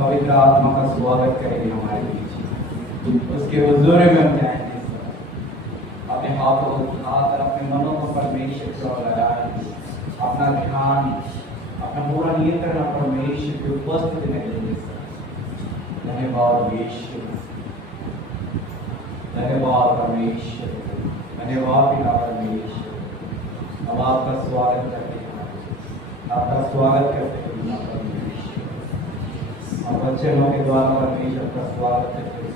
पवित्र आत्मा का स्वागत करेंगे हमारे बीच। उसके हुजूर में हम जाएंगे। अपने हाथों को उठाकर अपने मनों को परमेश्वर की ओर लगाएं। अपना ध्यान, अपना पूरा नियंत्रण परमेश्वर की उपस्थिति में देंगे। धन्यवाद यीशु, धन्यवाद परमेश्वर, धन्यवाद पिता परमेश्वर। अब आपका स्वागत करते हैं, आपका स्वागत करते हैं पिता परमेश्वर। हम वचनों के द्वारा परमेश्वर का स्वागत करते हैं।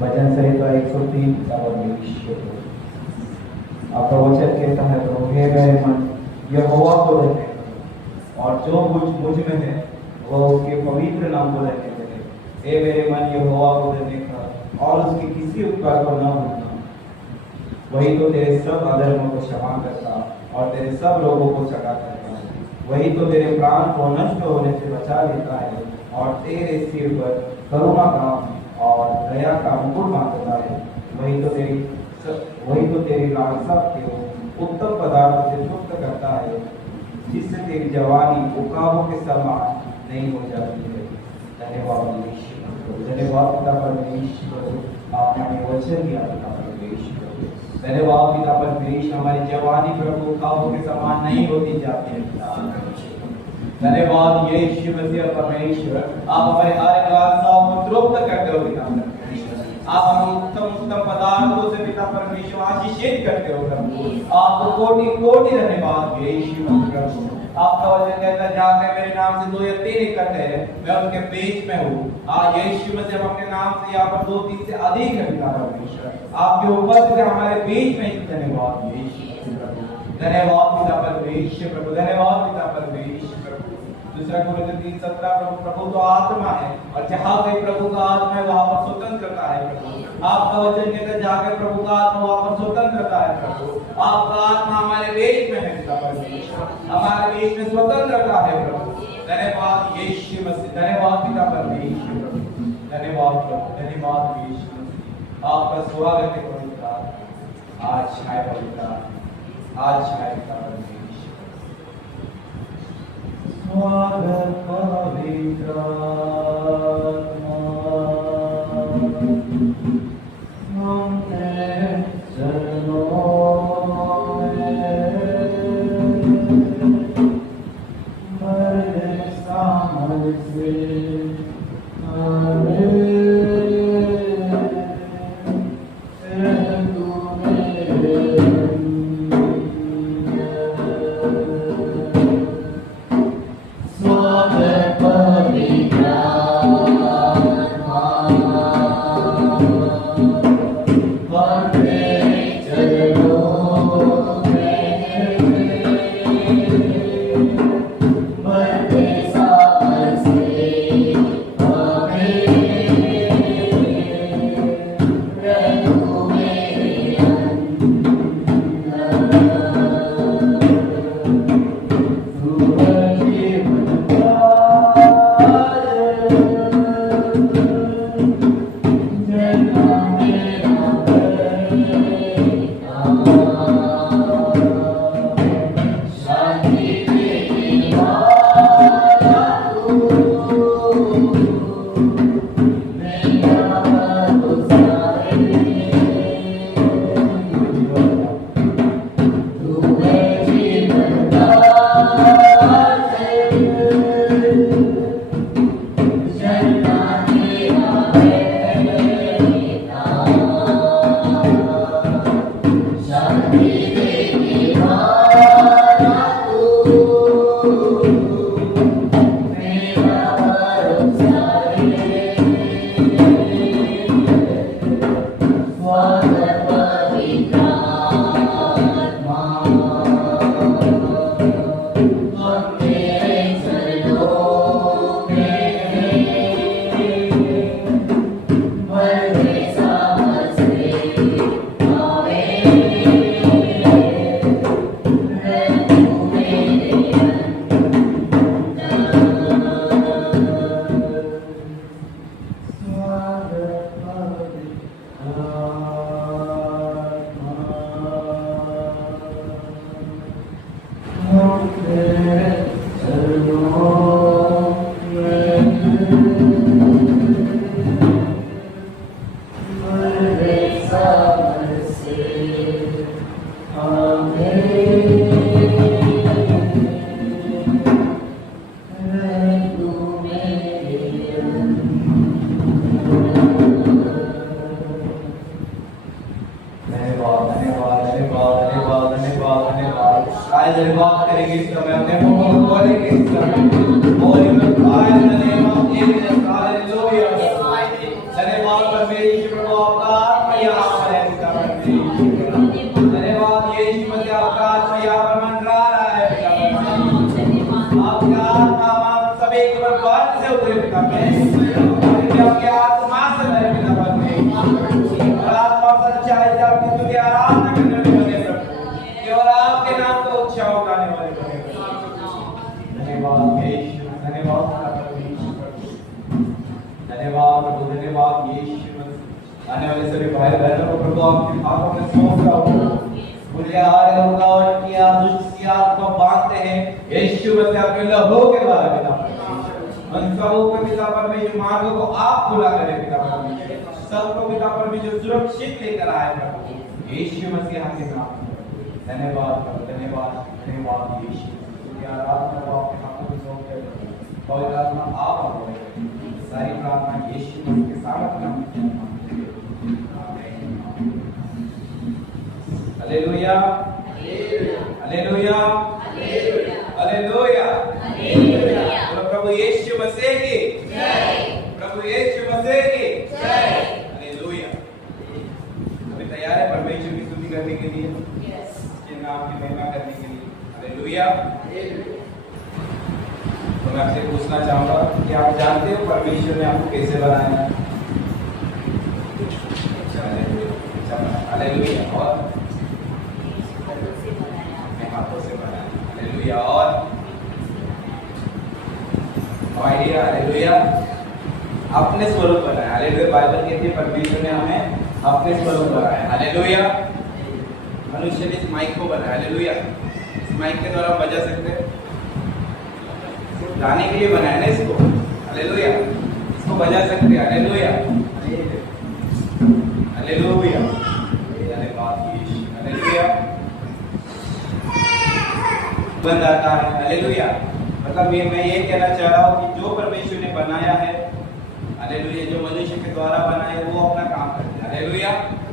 भजन संहिता 103 पिता परमेश्वर। आपका वचन कहता है, प्रभु हे मेरे मन यहोवा को रहने दो, और जो कुछ मुझ में है वह उसके पवित्र नाम को रहने दे। हे मेरे मन यहोवा को रहने का, और उसके किसी उपकार को न भूलना। वही तो तेरे सब अधर्मों को क्षमा करता और तेरे सब रोगों को चढ़ा करता है। वही तो तेरे प्राण को नष्ट होने से बचा लेता है, और तेरे सिर पर करुणा का और दया का मुकुट बांधता है। वही तो तेरी लालसा के उत्तम पदार्थ से तृप्त करता है, जिससे तेरी जवानी उकाबों के समान नहीं हो जाती है। धन्यवाद परमेश्वर, धन्यवाद पिता परमेश्वर, आपने हमें वचन दिया पिता परमेश्वर। धन्यवाद पिता परमेश्वर, हमारी जवानी प्रभु उकाबों के समान नहीं होती जाती है पिता। धन्यवाद यीशु मसीह परमेश्वर, आप हमारे हर लालसाओं को तृप्त करते हो पिता परमेश्वर। आप हमें उत्तम पदार्थों से पिता परमेश्वर आशीषित करते हो प्रभु। आपको कोटि कोटि धन्यवाद यीशु मसीह। आपका वचन कहता है, जाकर मेरे नाम से 2 या 3 इकट्ठे हैं, मैं उनके बीच में हूँ। यीशु मसीह अपने नाम से यहाँ पर 2-3 से अधिक है पिता परमेश्वर। आपके उपस्थिति हमारे बीच में। धन्यवाद यीशु मसीह, धन्यवाद पिता परमेश्वर प्रभु, धन्यवाद पिता परमेश्वर प्रभु। दूसरा कोरिन्थियों 3:17 प्रभु तो आत्मा है, और जहाँ पे प्रभु का आत्मा है वहाँ पर स्वतंत्रता है प्रभु। आपका वचन कहता है, जाकर प्रभु का आत्मा वहाँ पर स्वतंत्रता है प्रभु। आपका आत्मा हमारे बीच में है पिता परमेश्वर, हमारे बीच में स्वतंत्रता है प्रभु। धन्यवाद यीशु मसीह, धन्यवाद पिता परमेश्वर प्रभु, धन्यवाद प्रभु, धन्यवाद यीशु मसीह। आपका स्वागत है पवित्र आत्मा, आज है पवित्र आत्मा, आज है पिता परमेश्वर। स्वागत पवित्र आत्मा, हमने चरणों में बड़े सामर्थ से But तेरे पिता परमेश्वर, आपकी आत्मा से भरे पिता परमेश्वर, और आत्मा सच्चाई से आपकी स्तुति आराधना करने वाले बने प्रभु, केवल आपके नाम को ऊंचा उठाने वाले बने प्रभु। धन्यवाद यीशु, धन्यवाद परमेश्वर, धन्यवाद प्रभु, धन्यवाद यीशु। आने वाले सभी भाई बहनों को प्रभु आपके हाथों में सौंप रहा हूं, मुझे आ रहे होगा और किया दुष्ट की आत्मा बांधते हैं यीशु मसीह आपके लहू के द्वारा पिता परमेश्वर, उन सबों को पिता परमेश्वर मार्गों को आप खुला करें पिता परमेश्वर, सबको पिता परमेश्वर सुरक्षित लेकर आए प्रभु यीशु मसीह के नाम में। धन्यवाद प्रभु, धन्यवाद, धन्यवाद यीशु। तुझे आराधना को आपके हाथों में सौंप रहे हैं, पवित्र आत्मा आप आओगे, सारी प्रार्थना यीशु मसीह के सामर्थ्य नाम में। Hallelujah, hallelujah, hallelujah, hallelujah. प्रभु यीशु मसीह की जय, प्रभु यीशु मसीह की जय, हालेलुया। अभी तैयार है परमेश्वर की स्तुति करने के लिए, उसके नाम की महिमा करने के लिए। हालेलुया। तो मैं आपसे पूछना चाहूंगा कि आप जानते हो परमेश्वर ने आपको कैसे बनाया है? हालेलुया। और हाथों से बनाया, हालेलुया। और आइडिया, हालेलुया, अपने स्वरूप बनाया, हालेलुया। बाइबल कहती है परमेश्वर ने हमें अपने स्वरूप बनाया, हालेलुया। मनुष्य ने इस माइक को बनाया, हालेलुया। इस माइक के द्वारा बजा सकते हैं, गाने के लिए बनाया ना इसको, हालेलुया। इसको बजा सकते हैं, हालेलुया, हालेलुया, हालेलुया। बंद आता है, हालेलुया। मतलब मैं ये कहना चाह रहा हूँ कि जो परमेश्वर ने बनाया है, हालेलुया, जो मनुष्य के द्वारा बनाया है वो अपना काम करते हैं, हालेलुया।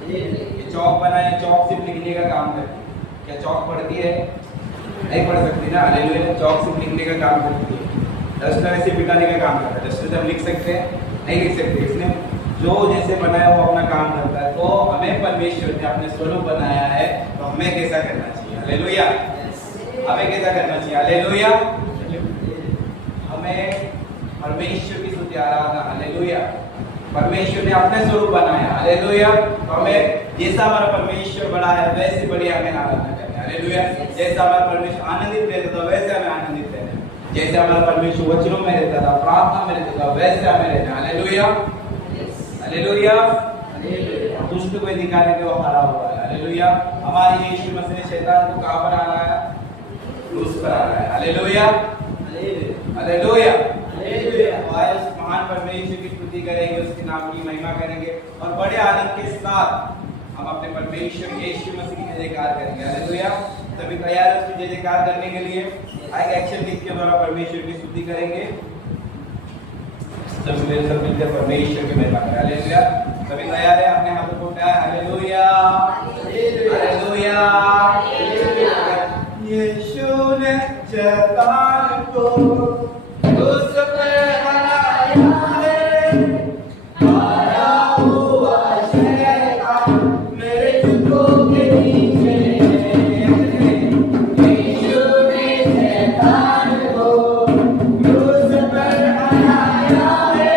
ये चौक बनाया, चौक सिर्फ लिखने का काम करती है। क्या चौक पढ़ती है? नहीं पढ़ सकती ना, हालेलुया। चौक सिर्फ लिखने का काम करती है, डस्टर ऐसे मिटाने का काम करता है। डस्टर जब लिख सकते हैं, नहीं लिख सकते, इसने जो जैसे बनाया वो अपना काम करता है। तो हमें परमेश्वर ने अपने स्वरूप बनाया है, तो हमें कैसा करना चाहिए? हालेलुया। हमें कैसा करना चाहिए? हालेलुया। हमें परमेश्वर की स्तुति आराधना, हालेलुया। परमेश्वर ने अपने स्वरूप बनाया, हालेलुया। तो हमें जैसा हमारा परमेश्वर बड़ा है वैसे बड़ी हमें आराधना करनी, हालेलुया। जैसा हमारा परमेश्वर आनंदित रहता था वैसे हमें आनंदित रहना, जैसे हमारा परमेश्वर वचनों में रहता था, प्रार्थना में रहता था, वैसे हमें रहना, हालेलुया, हालेलुया। दुष्ट को दिखाने के वो हरा हुआ है, हालेलुया। हमारे यीशु मसीह ने शैतान को कहां पर हराया? क्रूस पर हराया, हालेलुया, हालेलुया, हालेलुया। आए उस महान परमेश्वर की स्तुति करेंगे, उसके नाम की महिमा करेंगे और बड़े आनंद के साथ हम अपने परमेश्वर यीशु मसीह की जय जयकार करेंगे, हालेलुया। सभी तैयार हैं उसकी जय जयकार करने के लिए? आइए एक्शन लिख के द्वारा परमेश्वर की स्तुति करेंगे। सब मेरे सब मिलकर परमेश्वर की महिमा करें, हालेलुया। सभी तैयार हैं? अपने हाथों को उठाएं, हालेलुया, हालेलुया, हालेलुया। यीशु ने शैतान को उस पे हराया है, आया हुआ शैतान मेरे जूतों के नीचे। यीशु ने शैतान को उस पे हराया है,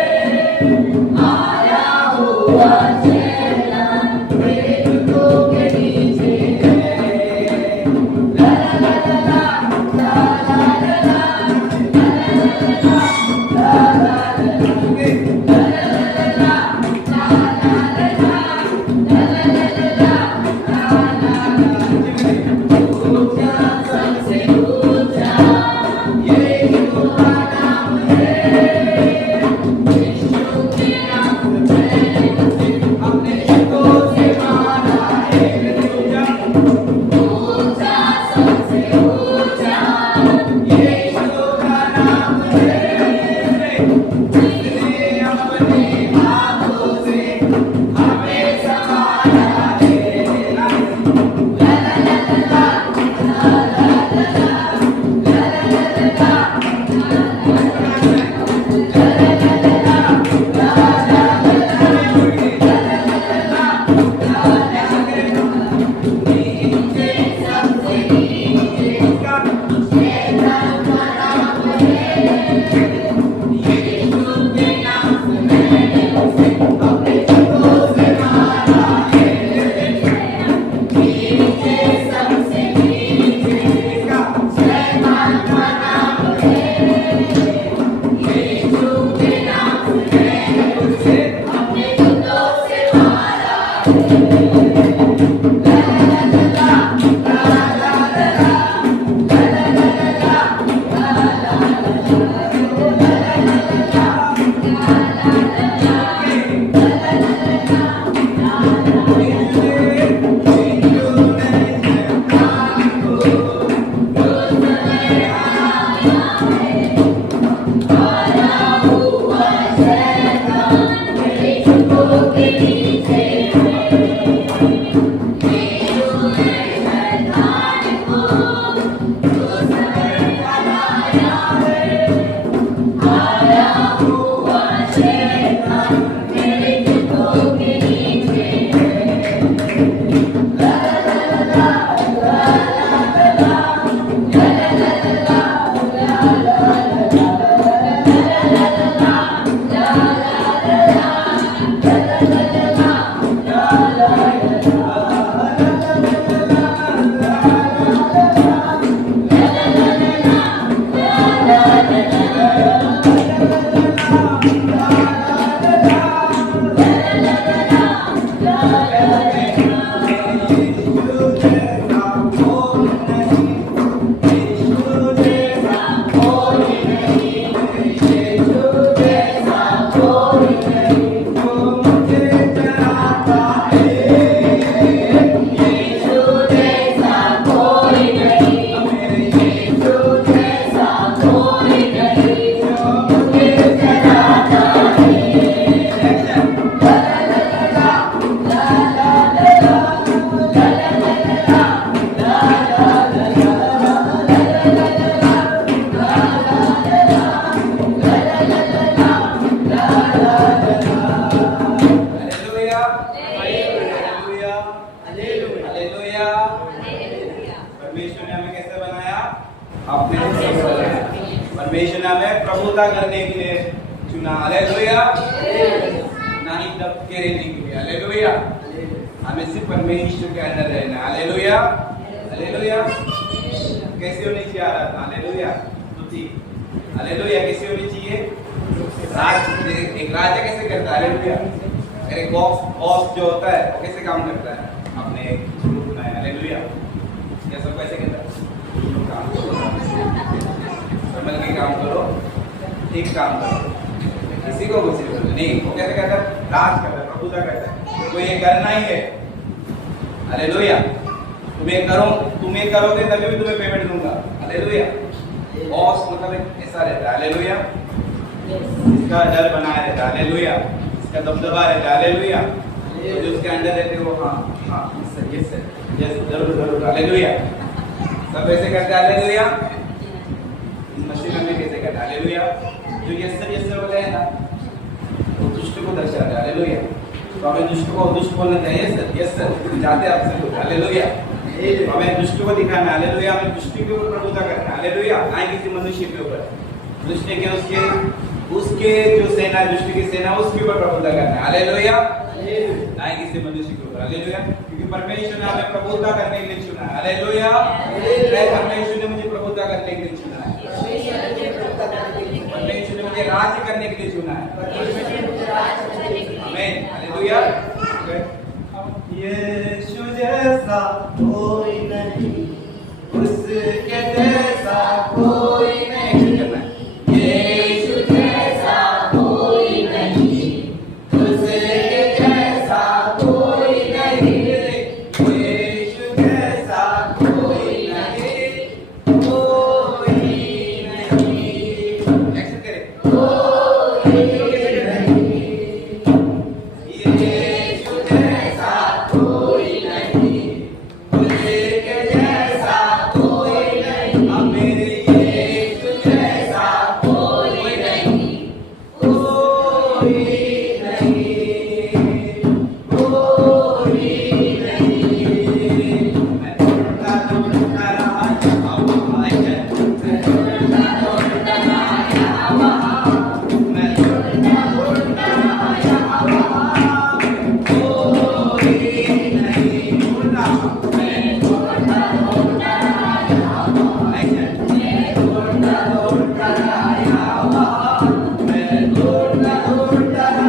आया हुआ शैतान मेरे जूतों के नीचे। परमेश्वर ने हमें कैसे बनाया? अपने से बनाया। परमेश्वर ने हमें प्रभुता करने के लिए चुना। हालेलुया। ना ही दबके रहने के लिए। हालेलुया। हमें सिर्फ परमेश्वर के अंदर रहना। हालेलुया। हालेलुया। कैसे होनी चाहिए आराधना? हालेलुया। हालेलुया। कैसे होनी चाहिए? एक राजा कैसे करता है? हालेलुया। एक बॉस जो होता है वो कैसे काम करता है? अपने ग्रुप में। हालेलुया। ये सब कैसे करता है? संभल के काम करो, ठीक काम करो, किसी को कुछ नहीं। वो कैसे करता है? राज करता है, प्रभुता करता है। तो ये करना ही है। हालेलुया। तुम ये करोगे तभी भी तुम्हें पेमेंट दूंगा। हालेलुया। बॉस मतलब ऐसा रहता है। हालेलुया। इसका डर बनाया रहता है। हालेलुया। इसका दबदबा रहता है। हालेलुया। जो उसके अंदर रहते हैं वो हाँ यस जरूर। हालेलुया। सब ऐसे करते हैं। हालेलुया। मसीह में कैसे करते हैं? हालेलुया। जो यस सर बोले हैं ना, वो दुष्ट को दर्शाता है। हालेलुया। तो हमें दुष्ट को दुष्ट बोलना चाहिए। यस सर जाते आपसे लोग। हालेलुया। हमें दुष्ट को दिखाना। हालेलुया। हमें दुष्ट के ऊपर प्रभुता करना। हालेलुया। ना किसी मनुष्य के ऊपर। दुष्ट के उसके जो सेना, दुष्ट की सेना, उसके ऊपर प्रभुता करना। हालेलुया। ना किसी मनुष्य के ऊपर। हालेलुया। क्योंकि परमेश्वर ने हमें प्रभुता करने के लिए चुना है। हालेलुया। परमेश्वर ने मुझे प्रभुता करने के लिए चुना है। परमेश्वर ने मुझे राज्य करने के लिए चुना है। आमीन। हालेलुया। यीशु जैसा कोई नहीं, उसके जैसा कोई नहीं। यीशु जैसा कोई नहीं, उसके जैसा कोई नहीं। यीशु जैसा कोई नहीं, कोई नहीं। एक्शन करें। कोई नहीं। यीशु जैसा कोई नहीं, उसके जैसा कोई नहीं। अब मेरे यीशु जैसा कोई नहीं, कोई नहीं, कोई नहीं। मैं ढूंढता रहा यहाँ वहाँ, मैं ढूंढता रहा वहाँ, मैं ढूंढता रहा यहाँ वहाँ, कोई नहीं ढूंढा। मैं ढूंढता रहा यहाँ वहाँ, मैं ढूंढता रहा यहाँ वहाँ, मैं ढूंढता रहा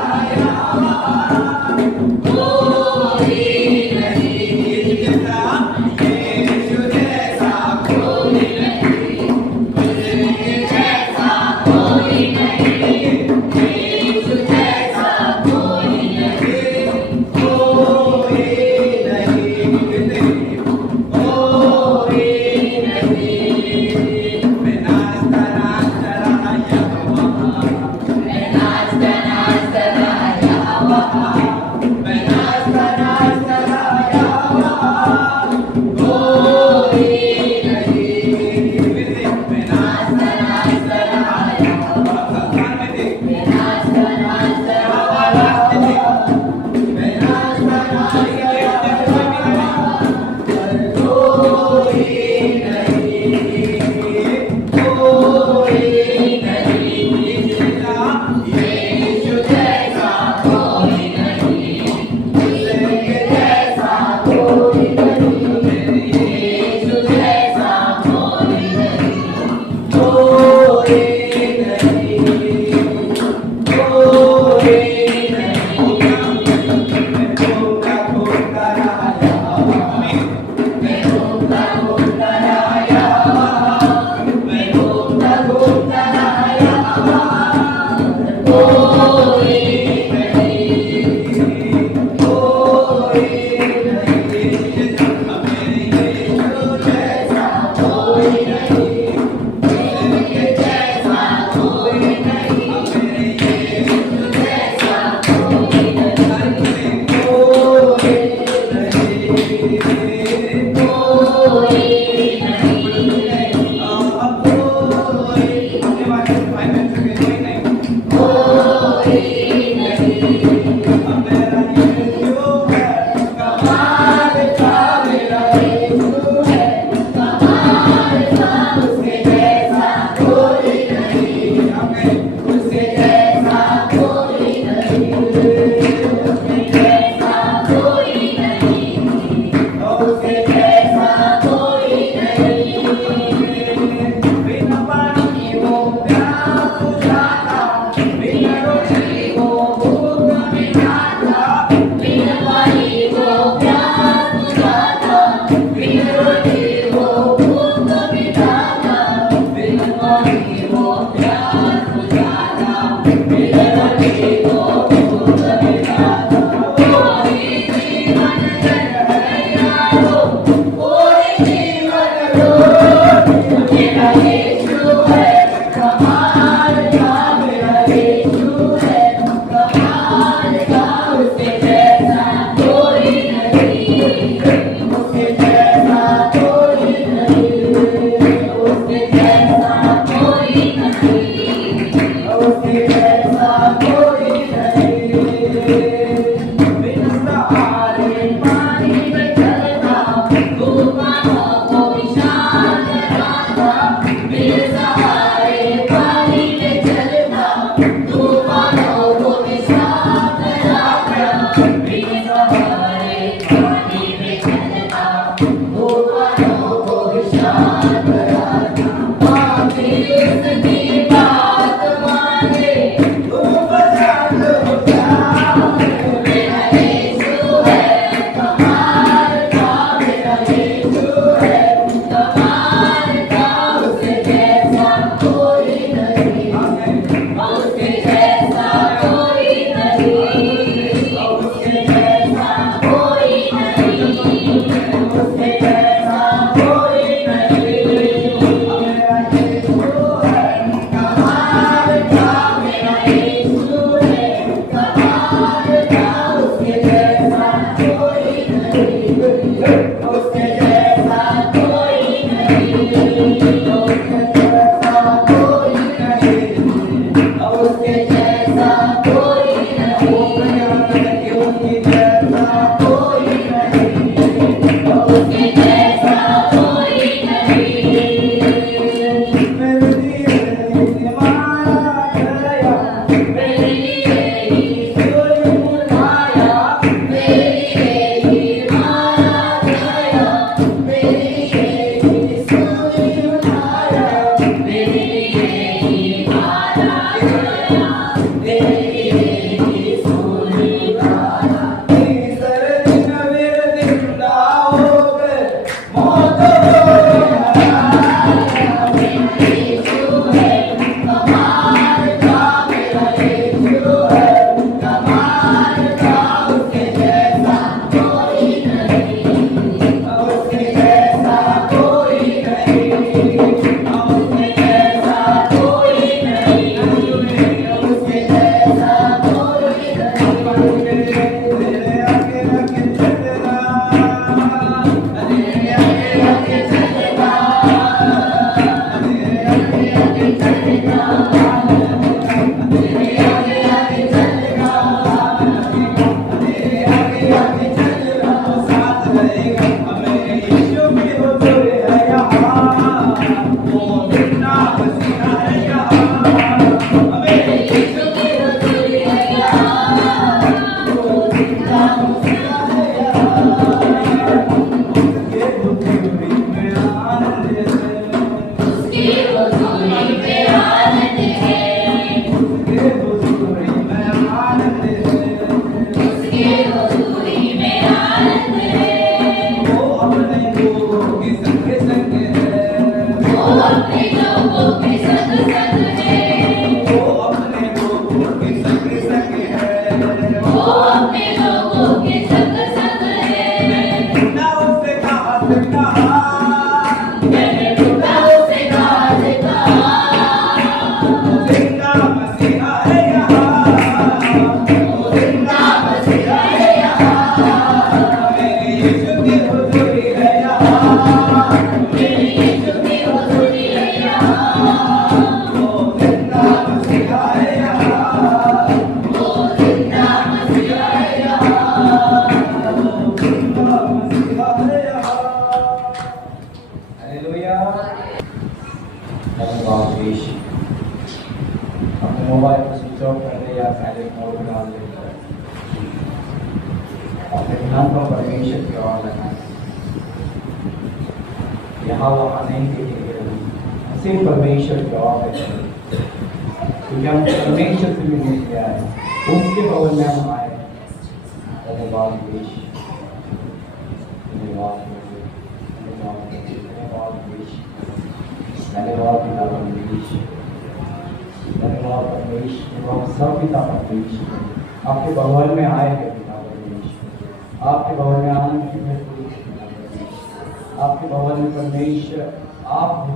कर दे या साइलेंट मोड में डाल दे, अपने ध्यान को परमेश्वर की ओर लगाएं। यहाँ वहाँ नहीं देखेंगे, सिर्फ परमेश्वर की ओर देखेंगे, क्योंकि हम परमेश्वर से मिलने के लिए आए, उसके भवन में हम आए। धन्यवाद देश, धन्यवाद धन्यवाद धन्यवाद देश, धन्यवाद पिता परमेश्वर, धन्यवाद परमेश्वर। हम सब पिता परमेश्वर आपके भवन में आए हैं पिता परमेश्वर, आपके भवन में आनंद की भरपूरी, आपके भवन में परमेश्वर आप हो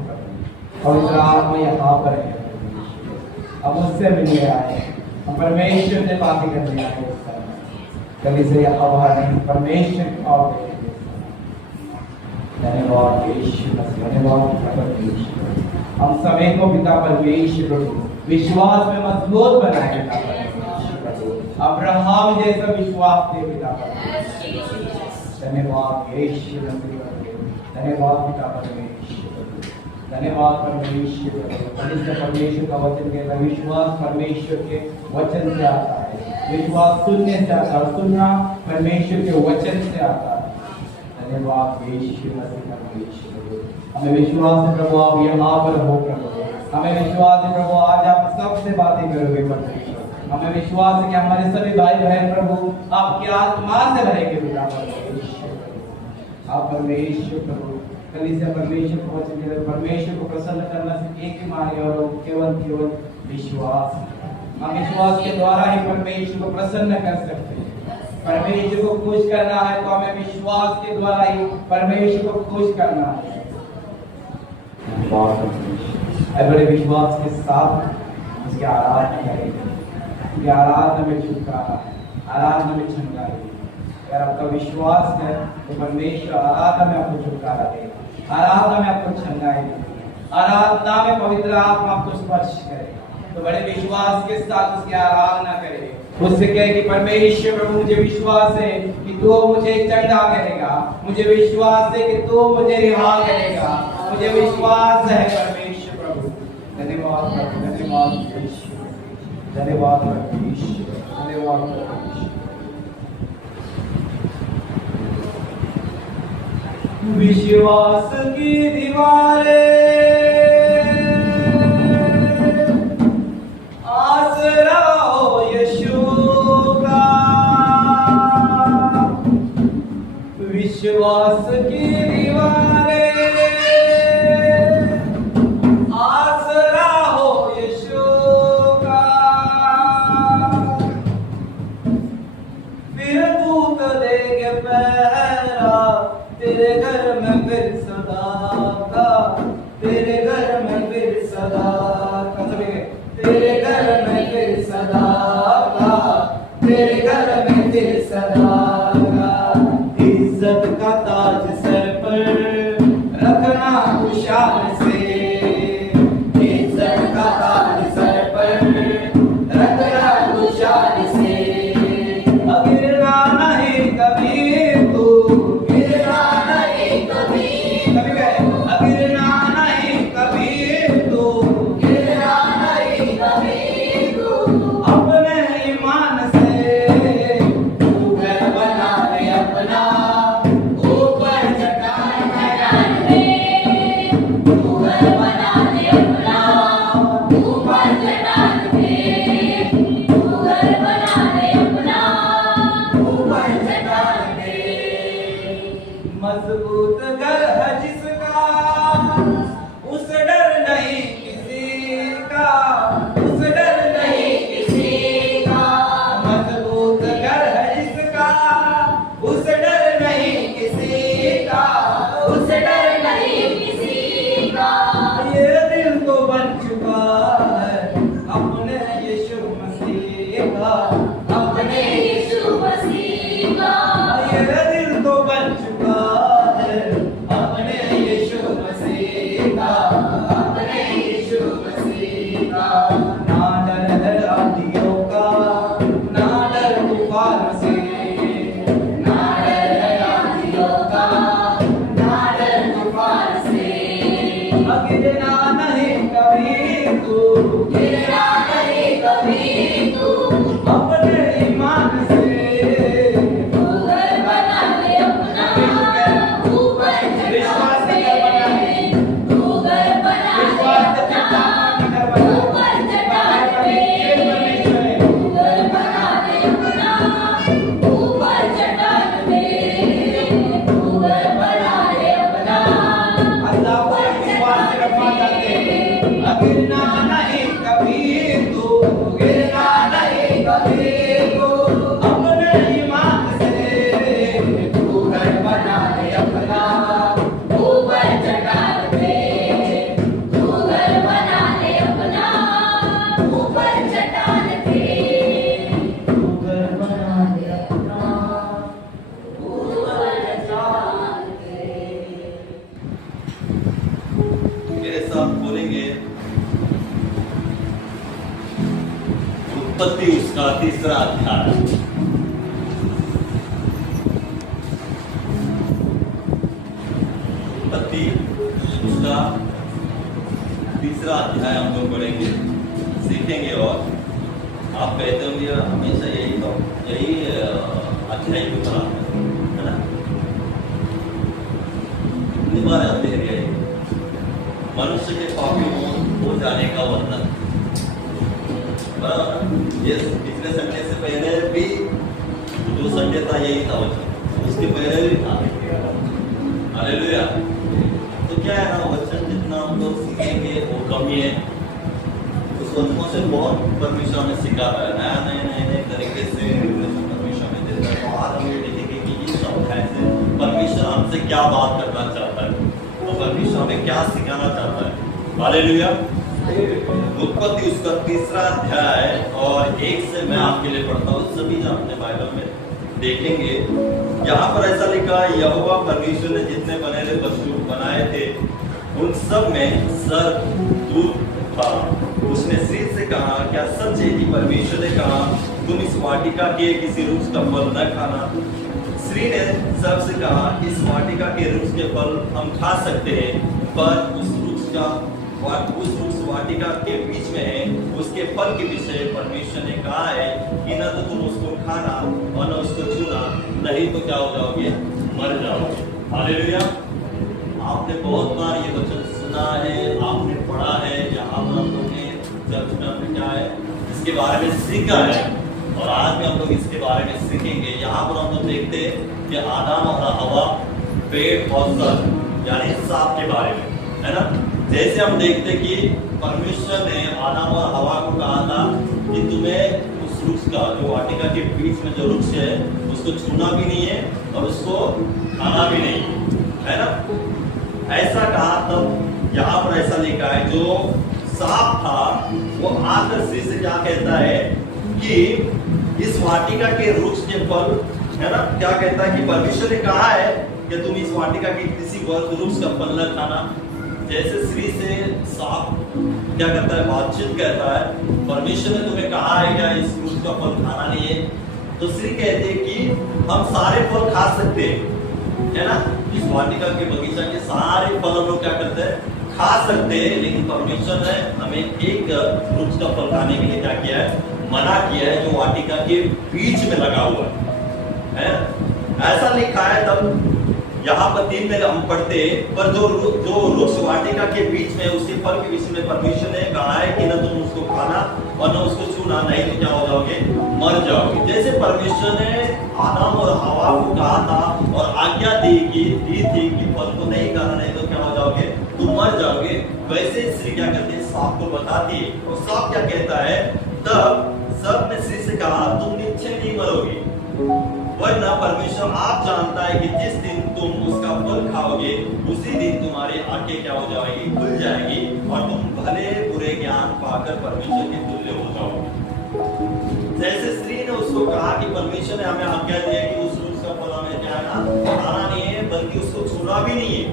पवित्र आत्मा यहाँ पर है परमेश्वर। हम उससे मिलने आए, हम परमेश्वर से बातें करने आए। इस समय कभी से यहाँ वहाँ नहीं, परमेश्वर की ओर देखेंगे। धन्यवाद यीशु मसीह, धन्यवाद परमेश्वर। हम सभी को पिता परमेश्वर विश्वास में मजबूत बनाए पिता परमेश्वर। अब्राहम जैसा विश्वास दे पिता परमेश्वर। धन्यवाद यीशु मसीह, धन्यवाद पिता परमेश्वर, धन्यवाद परमेश्वर। परमेश्वर का वचन कहता है विश्वास परमेश्वर के वचन से आता है, विश्वास सुनने से आता है, सुनना परमेश्वर के वचन से आता है। धन्यवाद यीशु मसीह परमेश्वर। हमें विश्वास है प्रभु आप यहाँ पर हो प्रभु, हमें विश्वास है प्रभु आज आप सबसे बातें करोगे परमेश्वर। हमें विश्वास है कि हमारे सभी भाई बहन प्रभु आपकी आत्मा से भरेंगे पिता परमेश्वर। आप परमेश्वर प्रभु कली से परमेश्वर को वचन दे, परमेश्वर को प्रसन्न करना से एक ही मार्ग है और केवल केवल विश्वास। हम विश्वास के द्वारा ही परमेश्वर को प्रसन्न कर सकते हैं। परमेश्वर को खुश करना है तो हमें विश्वास के द्वारा ही परमेश्वर को खुश करना है। बड़े विश्वास के साथ उसकी आराधना करेंगे, आराधना में छुटकारा है, आराधना में छंगाई। अगर आपका विश्वास है तो परमेश्वर आराधना में आपको छुटकारा देगा, आराधना में आपको छंगाई देगा, आराधना में पवित्र आत्मा आपको स्पर्श करेगा। तो बड़े विश्वास के साथ उसकी आराधना करेंगे। उससे कहे कि परमेश्वर प्रभु मुझे विश्वास है कि तू मुझे चंगा करेगा, मुझे विश्वास है कि तू मुझे रिहा करेगा, मुझे विश्वास है परमेश्वर प्रभु। धन्यवाद प्रभु, धन्यवाद परमेश्वर, धन्यवाद परमेश्वर, धन्यवाद परमेश्वर। विश्वास की दीवारें आसरा हो यीशु का, विश्वास की दीवारें आसरा हो यीशु का, फिर दूत देंगे पहरा तेरे घर में फिर सदा का, तेरे घर में फिर सदा का, तेरे घर में फिर सदा का, तेरे घर में फिर सदा का। इज्जत का ताज सर पर रखना तू शान से, इज्जत का ताज सर पर रखना तू शान से। गिरना नहीं कभी तू, गिरना नहीं कभी, कभी कहे गिरना नहीं कभी तू, गिरना नहीं कभी तू। अपने ईमान से तू घर बना ले अपना, ऊपर चट्टान मैदान में तू घर बना ले अपना, ऊपर चट्टान में तू घर बना ले अपना, ऊपर चट्टान में। मजबूत घर है जिसका उस डर नहीं किसी का, उस डर नहीं किसी का। मजबूत घर है जिसका उस डर नहीं किसी का, उस डर नहीं किसी का। ये दिल तो बन चुका है अपने यीशु मसीह का, अपने यीशु मसीह का। ये दिल तो बन चुका है अपने यीशु मसीह का, अपने यीशु मसीह का। ना डर है आंधियों का, ना डर तूफान से, ना डर है आंधियों का, ना डर तूफान से। गिरना नहीं कभी तू, गिरना नहीं कभी तू, अपने ईमान से तू घर बना ले अपना, ऊपर विश्वास चढ़ा से ले। घर बना ले। तू घर बना ले विश्वास से अपना, घर बना ले। ऊपर चढ़ा ले। ये परमेश्वर है। तू घर बना ले अपना, ऊपर चढ़ा ले। तू घर बना ले अपना, अल्लाह को विश्वास से रखना चाहते हैं। गिरना नहीं कभी तू, गिरना नहीं कभी तू, अपने ईमान से तू घर बना ले अपना। ऊपर चढ़ा ले। तू घर बना ले अपना, ऊपर चढ़ा ले। तू घर बना ले अपना, ऊपर चढ़ा ले। मेरे साथ बोलेंगे उत्पत्ति उसका 3रा अध्याय। उत्पत्ति उसका 3रा अध्याय हम लोग पढ़ेंगे, सीखेंगे। और आप कहते होंगे हमेशा यही अध्याय क्यों पढ़ा है ना? कितनी बार आते हैं मनुष्य के पापी हो जाने का वर्णन। ये पिछले संडे से पहले भी जो संडे था यही था वचन, उसके पहले भी था। हालेलुया। तो क्या है ना, वचन जितना हम लोग सीखेंगे वो कम ही है। उस वचनों से बहुत परमेश्वर हमें सिखाता है, नया नए तरीके से परमेश्वर हमें देता है। तो आज हम ये देखेंगे कि इस अध्याय से परमेश्वर हमसे क्या बात करना चाहता है, तो परमेश्वर हमें क्या सिखाना चाहता है। हालेलुया। उत्पत्ति उसका 3रा अध्याय और 1 से मैं आपके लिए पढ़ता हूँ। सभी जो अपने बाइबल में देखेंगे, यहाँ पर ऐसा लिखा है, यहोवा परमेश्वर ने जितने बनेले पशु बनाए थे उन सब में सरदूत था। उसने स्त्री से कहा, क्या सच है कि परमेश्वर ने कहा तुम इस वाटिका के किसी वृक्ष का फल न खाना? स्त्री ने सबसे कहा, इस वाटिका के वृक्ष के फल हम खा सकते हैं, पर उस वृक्ष वाटिका के बीच में है, उसके फल के विषय परमेश्वर ने कहा है कि न तो तुम उसको खाना और न उसको छूना, नहीं तो क्या हो जाओगे, मर जाओगे। हालेलुया। आपने बहुत बार ये वचन सुना है, आपने पढ़ा है, यहाँ पर हम लोग ने चर्च में हमने क्या है इसके बारे में सीखा है, और आज भी हम लोग इसके बारे में सीखेंगे। यहाँ पर हम लोग देखते हैं कि आदम और हवा, पेड़ और फल यानी सांप के बारे में, है ना। जैसे हम देखते कि परमेश्वर ने आदम और हवा को कहा था कि तुम्हें उस वृक्ष का, जो वाटिका के बीच में जो वृक्ष है, उसको छूना भी नहीं है और उसको खाना भी नहीं है ना। ऐसा कहा, तब यहाँ पर ऐसा लिखा है, जो सांप था वो आकर स्त्री से क्या कहता है कि इस वाटिका के वृक्ष के फल, है ना, क्या कहता है कि परमेश्वर ने कहा है कि तुम इस वाटिका के किसी वृक्ष का फल न खाना। जैसे स्त्री से सांप क्या करता है, बातचीत करता है, परमेश्वर ने तुम्हें कहा है क्या इस वृक्ष का फल खाना नहीं है? तो स्त्री कहती है कि हम सारे फल खा सकते हैं, है ना। इस वाटिका के बगीचा के सारे फल हम लोग क्या करते हैं, खा सकते हैं, लेकिन परमेश्वर ने हमें एक वृक्ष का फल खाने के लिए क्या किया है, मना किया है, जो वाटिका के बीच में लगा हुआ है। ऐसा लिखा है। तब यहाँ पर 3 में हम पढ़ते, पर जो वृक्ष वाटिका के बीच में, उसके फल के विषय में परमेश्वर ने कहा है कि न तुम उसको खाना और न उसको छूना, नहीं तो क्या हो जाओगे, मर जाओगे। जैसे परमेश्वर ने आदम और हवा को कहा था और आज्ञा दी थी कि फल को नहीं खाना, नहीं तो क्या हो जाओगे, तुम मर जाओगे, वैसे स्त्री क्या करती है, सांप को बताती है। और सांप क्या कहता है, तब सब ने स्त्री से कहा तुम निश्चय नहीं मरोगे, वरना परमेश्वर आप जानता है कि जिस दिन तुम उसका फल खाओगे उसी दिन तुम्हारी आंखें क्या हो जाएगी, खुल जाएगी, और तुम भले बुरे ज्ञान पाकर परमेश्वर के तुल्य हो जाओगे। जैसे स्त्री ने उसको कहा कि परमेश्वर ने हमें आज्ञा दी है कि उस वृक्ष का फल हमें क्या है ना, खाना नहीं है, बल्कि उसको छूना भी नहीं है।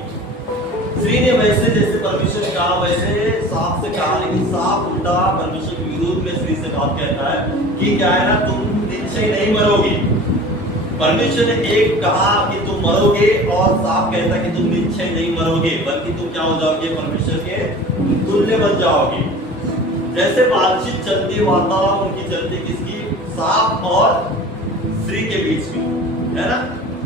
स्त्री ने वैसे जैसे परमेश्वर ने कहा वैसे सांप से कहा, लेकिन सांप उल्टा परमेश्वर के विरोध में स्त्री से बात कहता है कि क्या है ना, तुम निश्चय नहीं मरोगे। परमेश्वर ने एक कहा कि तुम मरोगे, और सांप कहता है कि तुम निश्चय नहीं मरोगे, बल्कि तुम क्या हो जाओगे, परमेश्वर के तुल्य बन जाओगे। जैसे बातचीत चलती, वार्तालाप उनकी चलती, किसकी, सांप और स्त्री के बीच में, है ना।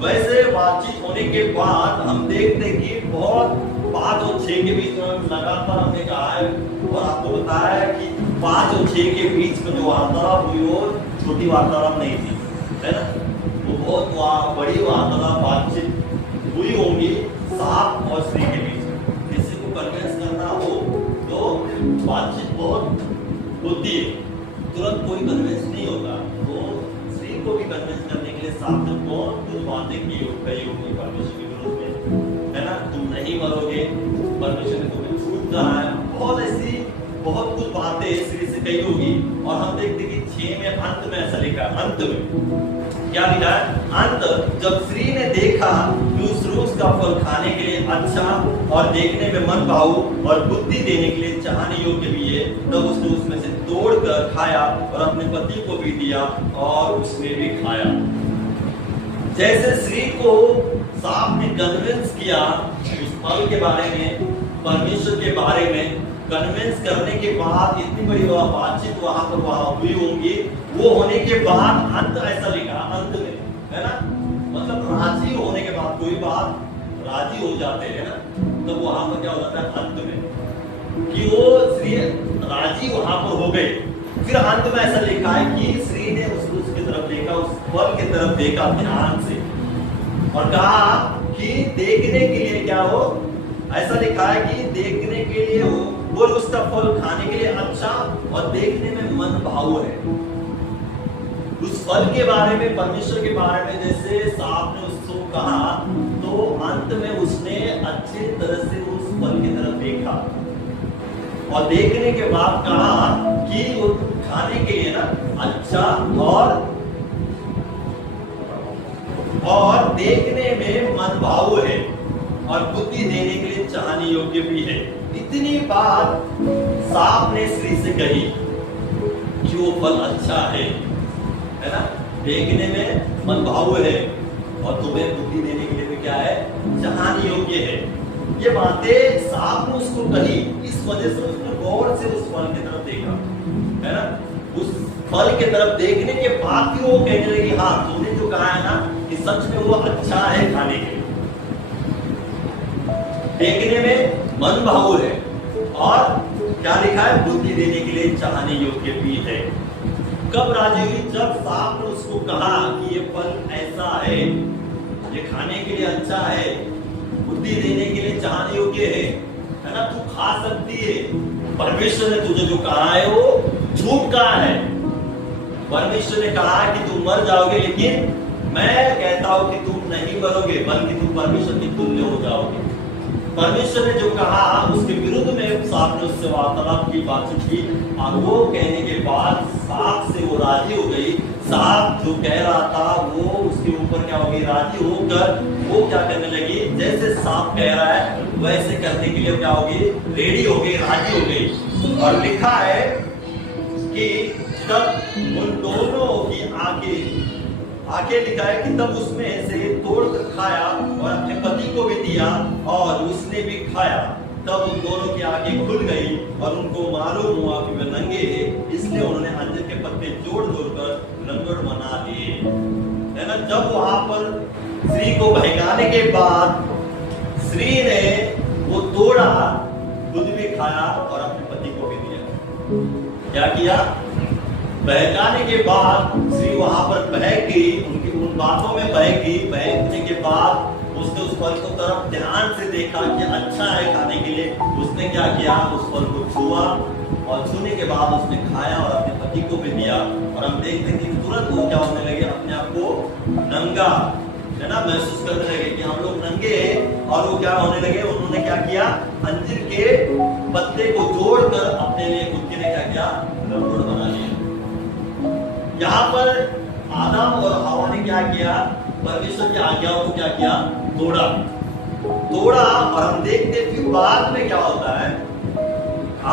वैसे बातचीत होने के बाद हम देखते हैं कि बहुत 5 और 6 के बीच में लगातार हमने कहा है और आपको बताया है कि 5 और 6 के बीच में जो वार्तालाप हुई वो छोटी वार्तालाप नहीं थी, है ना। वो बहुत बड़ी वार्तालाप बातचीत हुई होंगी सांप और स्त्री के बीच में। किसी को कन्विंस करना हो तो बातचीत बहुत होती है, तुरंत कोई कन्विंस नहीं होगा। तो स्त्री को भी कन्विंस करने के लिए सांप ने बहुत कुछ बातें कही होगी परमेश्वर के विरोध में, है ना। तुम नहीं मरोगे, परमेश्वर ने तुम्हें छूट कहा है, बहुत ऐसी बहुत कुछ बातें स्त्री से कही होगी। और हम देखते कि 6 में अंत में ऐसा लिखा है, अंत में क्या लिखा है, अंत जब स्त्री ने देखा कि उस वृक्ष का फल खाने के लिए अच्छा और देखने में मन भाऊ और बुद्धि देने के लिए चाहने योग्य भी है, तब उसने उसमें से तोड़कर खाया और अपने पति को भी दिया और उसने भी खाया। जैसे स्त्री को सांप ने कन्विंस किया उस फल के बारे में, परमेश्वर के बारे में कन्विंस करने के बाद इतनी बड़ी बातचीत वहां पर हुई होंगी। वो होने के बाद अंत ऐसा लिखा, अंत में, है ना। मतलब राजी होने के बाद, कोई बात राजी हो जाते हैं ना, तो वहां पर क्या हो जाता है अंत में कि वो स्त्री राजी वहां पर हो गई। फिर अंत में ऐसा लिखा है कि स्त्री ने उसकी तरफ देखा, उस फल की तरफ देखा ध्यान से और कहा कि देखने के लिए क्या हो, ऐसा लिखा है कि देखने के लिए वो उसका फल खाने के लिए अच्छा और देखने में मन भाव है। उस फल के बारे में, परमेश्वर के बारे में जैसे सांप ने उसको कहा, तो अंत में उसने अच्छे तरह से उस फल की तरफ देखा और देखने के बाद कहा कि वो खाने के लिए ना अच्छा और देखने में मन भाव है और बुद्धि देने के लिए चाहने योग्य भी है। इतनी बात सांप ने स्त्री से कही कि वो फल अच्छा है ना, देखने में मन भाव है और तुम्हें बुद्धि देने के लिए भी क्या है, चाहने योग्य है। ये बातें सांप ने उसको कही, इस वजह से उसने गौर से उस फल की तरफ देखा, है ना। उस फल की तरफ देखने के बाद भी वो कहने लगी, हाँ तुमने जो कहा है ना कि सच में वो अच्छा है खाने के लिए, देखने में मन भाव है और क्या लिखा है, बुद्धि देने के लिए चाहने योग्य भी है। कब राजी हुई, जब सांप ने उसको कहा कि ये फल ऐसा है, ये खाने के लिए अच्छा है, बुद्धि देने के लिए चाहने योग्य है ना, तू खा सकती है। परमेश्वर ने तुझे जो कहा है वो झूठ कहा है। परमेश्वर ने कहा कि तुम मर जाओगे, लेकिन मैं कहता हूं कि तुम नहीं मरोगे, बल्कि तुम परमेश्वर के तुल्य हो जाओगे। परमेश्वर ने जो कहा उसके विरुद्ध में सांप ने उससे वार्तालाप की, बातचीत की और वो कहने के बाद सांप से वो राजी हो गई। सांप जो कह रहा था वो उसके ऊपर क्या हो गई, राजी होकर वो क्या करने लगी, जैसे सांप कह रहा है वैसे करने के लिए क्या होगी, रेडी हो गई, राजी हो गई। और लिखा है कि तब उन दोनों की आगे लिखा है कि तब उसमें से तोड़कर खाया और अपने पति को भी दिया और उसने भी खाया। तब उन दोनों की आंखें खुल गई और उनको मालूम हुआ कि वे नंगे हैं, इसलिए उन्होंने अंजीर के पत्ते जोड़-जोड़ कर लंगड़ बना लिए, है ना। जब वहां पर स्त्री को बहकाने के बाद स्त्री ने वो तोड़ा, खुद भी खाया और अपने पति को भी दिया। क्या किया, बहकाने के बाद स्त्री वहां पर बहक गई, उनकी उन बातों में बहक गई। बहकने के बाद उसने उस फल को तरफ ध्यान से देखा कि अच्छा है खाने के लिए। उसने क्या किया, उस फल को छुआ और छूने के बाद उसने खाया और अपने पति को भी दिया। और हम देखते हैं कि तुरंत वो क्या होने लगे, अपने आप को नंगा, है ना, महसूस करने लगे कि हम लोग नंगे हैं। और वो क्या होने लगे, उन्होंने क्या किया, अंजीर के पत्ते को जोड़कर अपने लिए खुद के लिए क्या किया, लंगड़ बना लिया। यहाँ पर आदम और हवा ने क्या किया, परमेश्वर की आज्ञाओं को क्या किया, तोड़ा। और हम देखते फिर बाद में क्या होता है,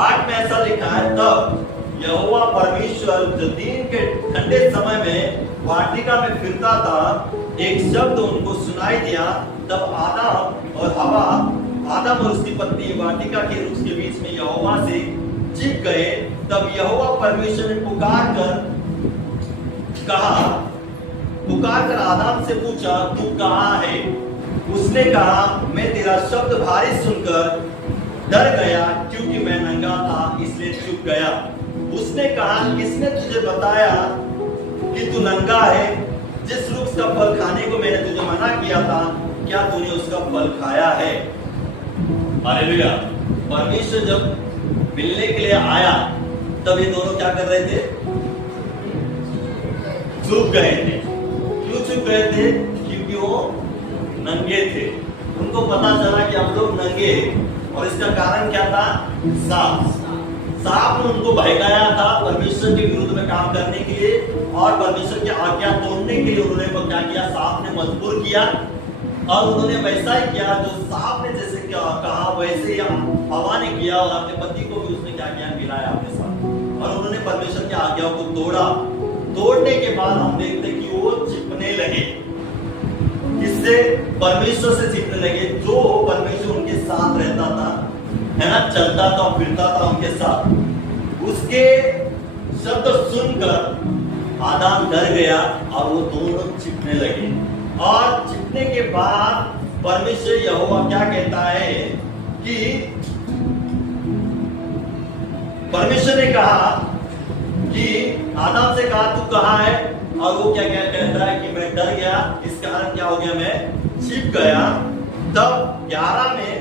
8 में ऐसा लिखा है, तब यहोवा परमेश्वर जो दिन के ठंडे समय में वाटिका में फिरता था, एक शब्द उनको सुनाई दिया। तब आदम और उसकी पत्नी वाटिका के वृक्ष के बीच में यहोवा से चिप गए। तब यहोवा परमेश्वर ने पुकार कर कहा, पुकार कर आदम से पूछा, तू कहाँ है? उसने कहा, मैं तेरा शब्द भारी सुनकर डर गया, क्योंकि मैं नंगा था इसलिए चुप गया। उसने कहा, किसने तुझे बताया कि तू नंगा है? जिस वृक्ष का फल खाने को मैंने तुझे मना किया था, क्या तूने उसका फल खाया है? हालेलुया। परमेश्वर जब मिलने के लिए आया, तब ये दोनों क्या कर रहे थे? चुप गए थे। क्यों चुप गए थे? क्योंकि वो नंगे थे। उनको पता चला कि हम लोग नंगे हैं, और इसका कारण क्या था? सांप ने उनको बहकाया था परमेश्वर के विरुद्ध में काम करने के लिए, और परमेश्वर की आज्ञा तोड़ने के लिए उन्होंने क्या किया? सांप ने मजबूर किया, और उन्होंने वैसा ही किया जो सांप ने जैसे कहा वैसे ही हवा ने किया, और अपने पति को भी उसने क्या किया? मिलाया अपने साथ, और उन्होंने परमेश्वर की आज्ञा को तोड़ा। तोड़ने के बाद हम देखते कि वो चिपने लगे। किससे? परमेश्वर से चिपने लगे। जो परमेश्वर उनके साथ रहता था, है ना, चलता था, फिरता था उनके साथ, उसके शब्द सुनकर आदम डर गया, और वो दोनों चिपने लगे। और चिपने के बाद परमेश्वर यहोवा क्या कहता है कि परमेश्वर ने कहा कि आदम से कहा, तू कहाँ है? और वो क्या कहता है कि मैं डर गया, इस कारण क्या हो गया? मैं छिप गया। तब 11 में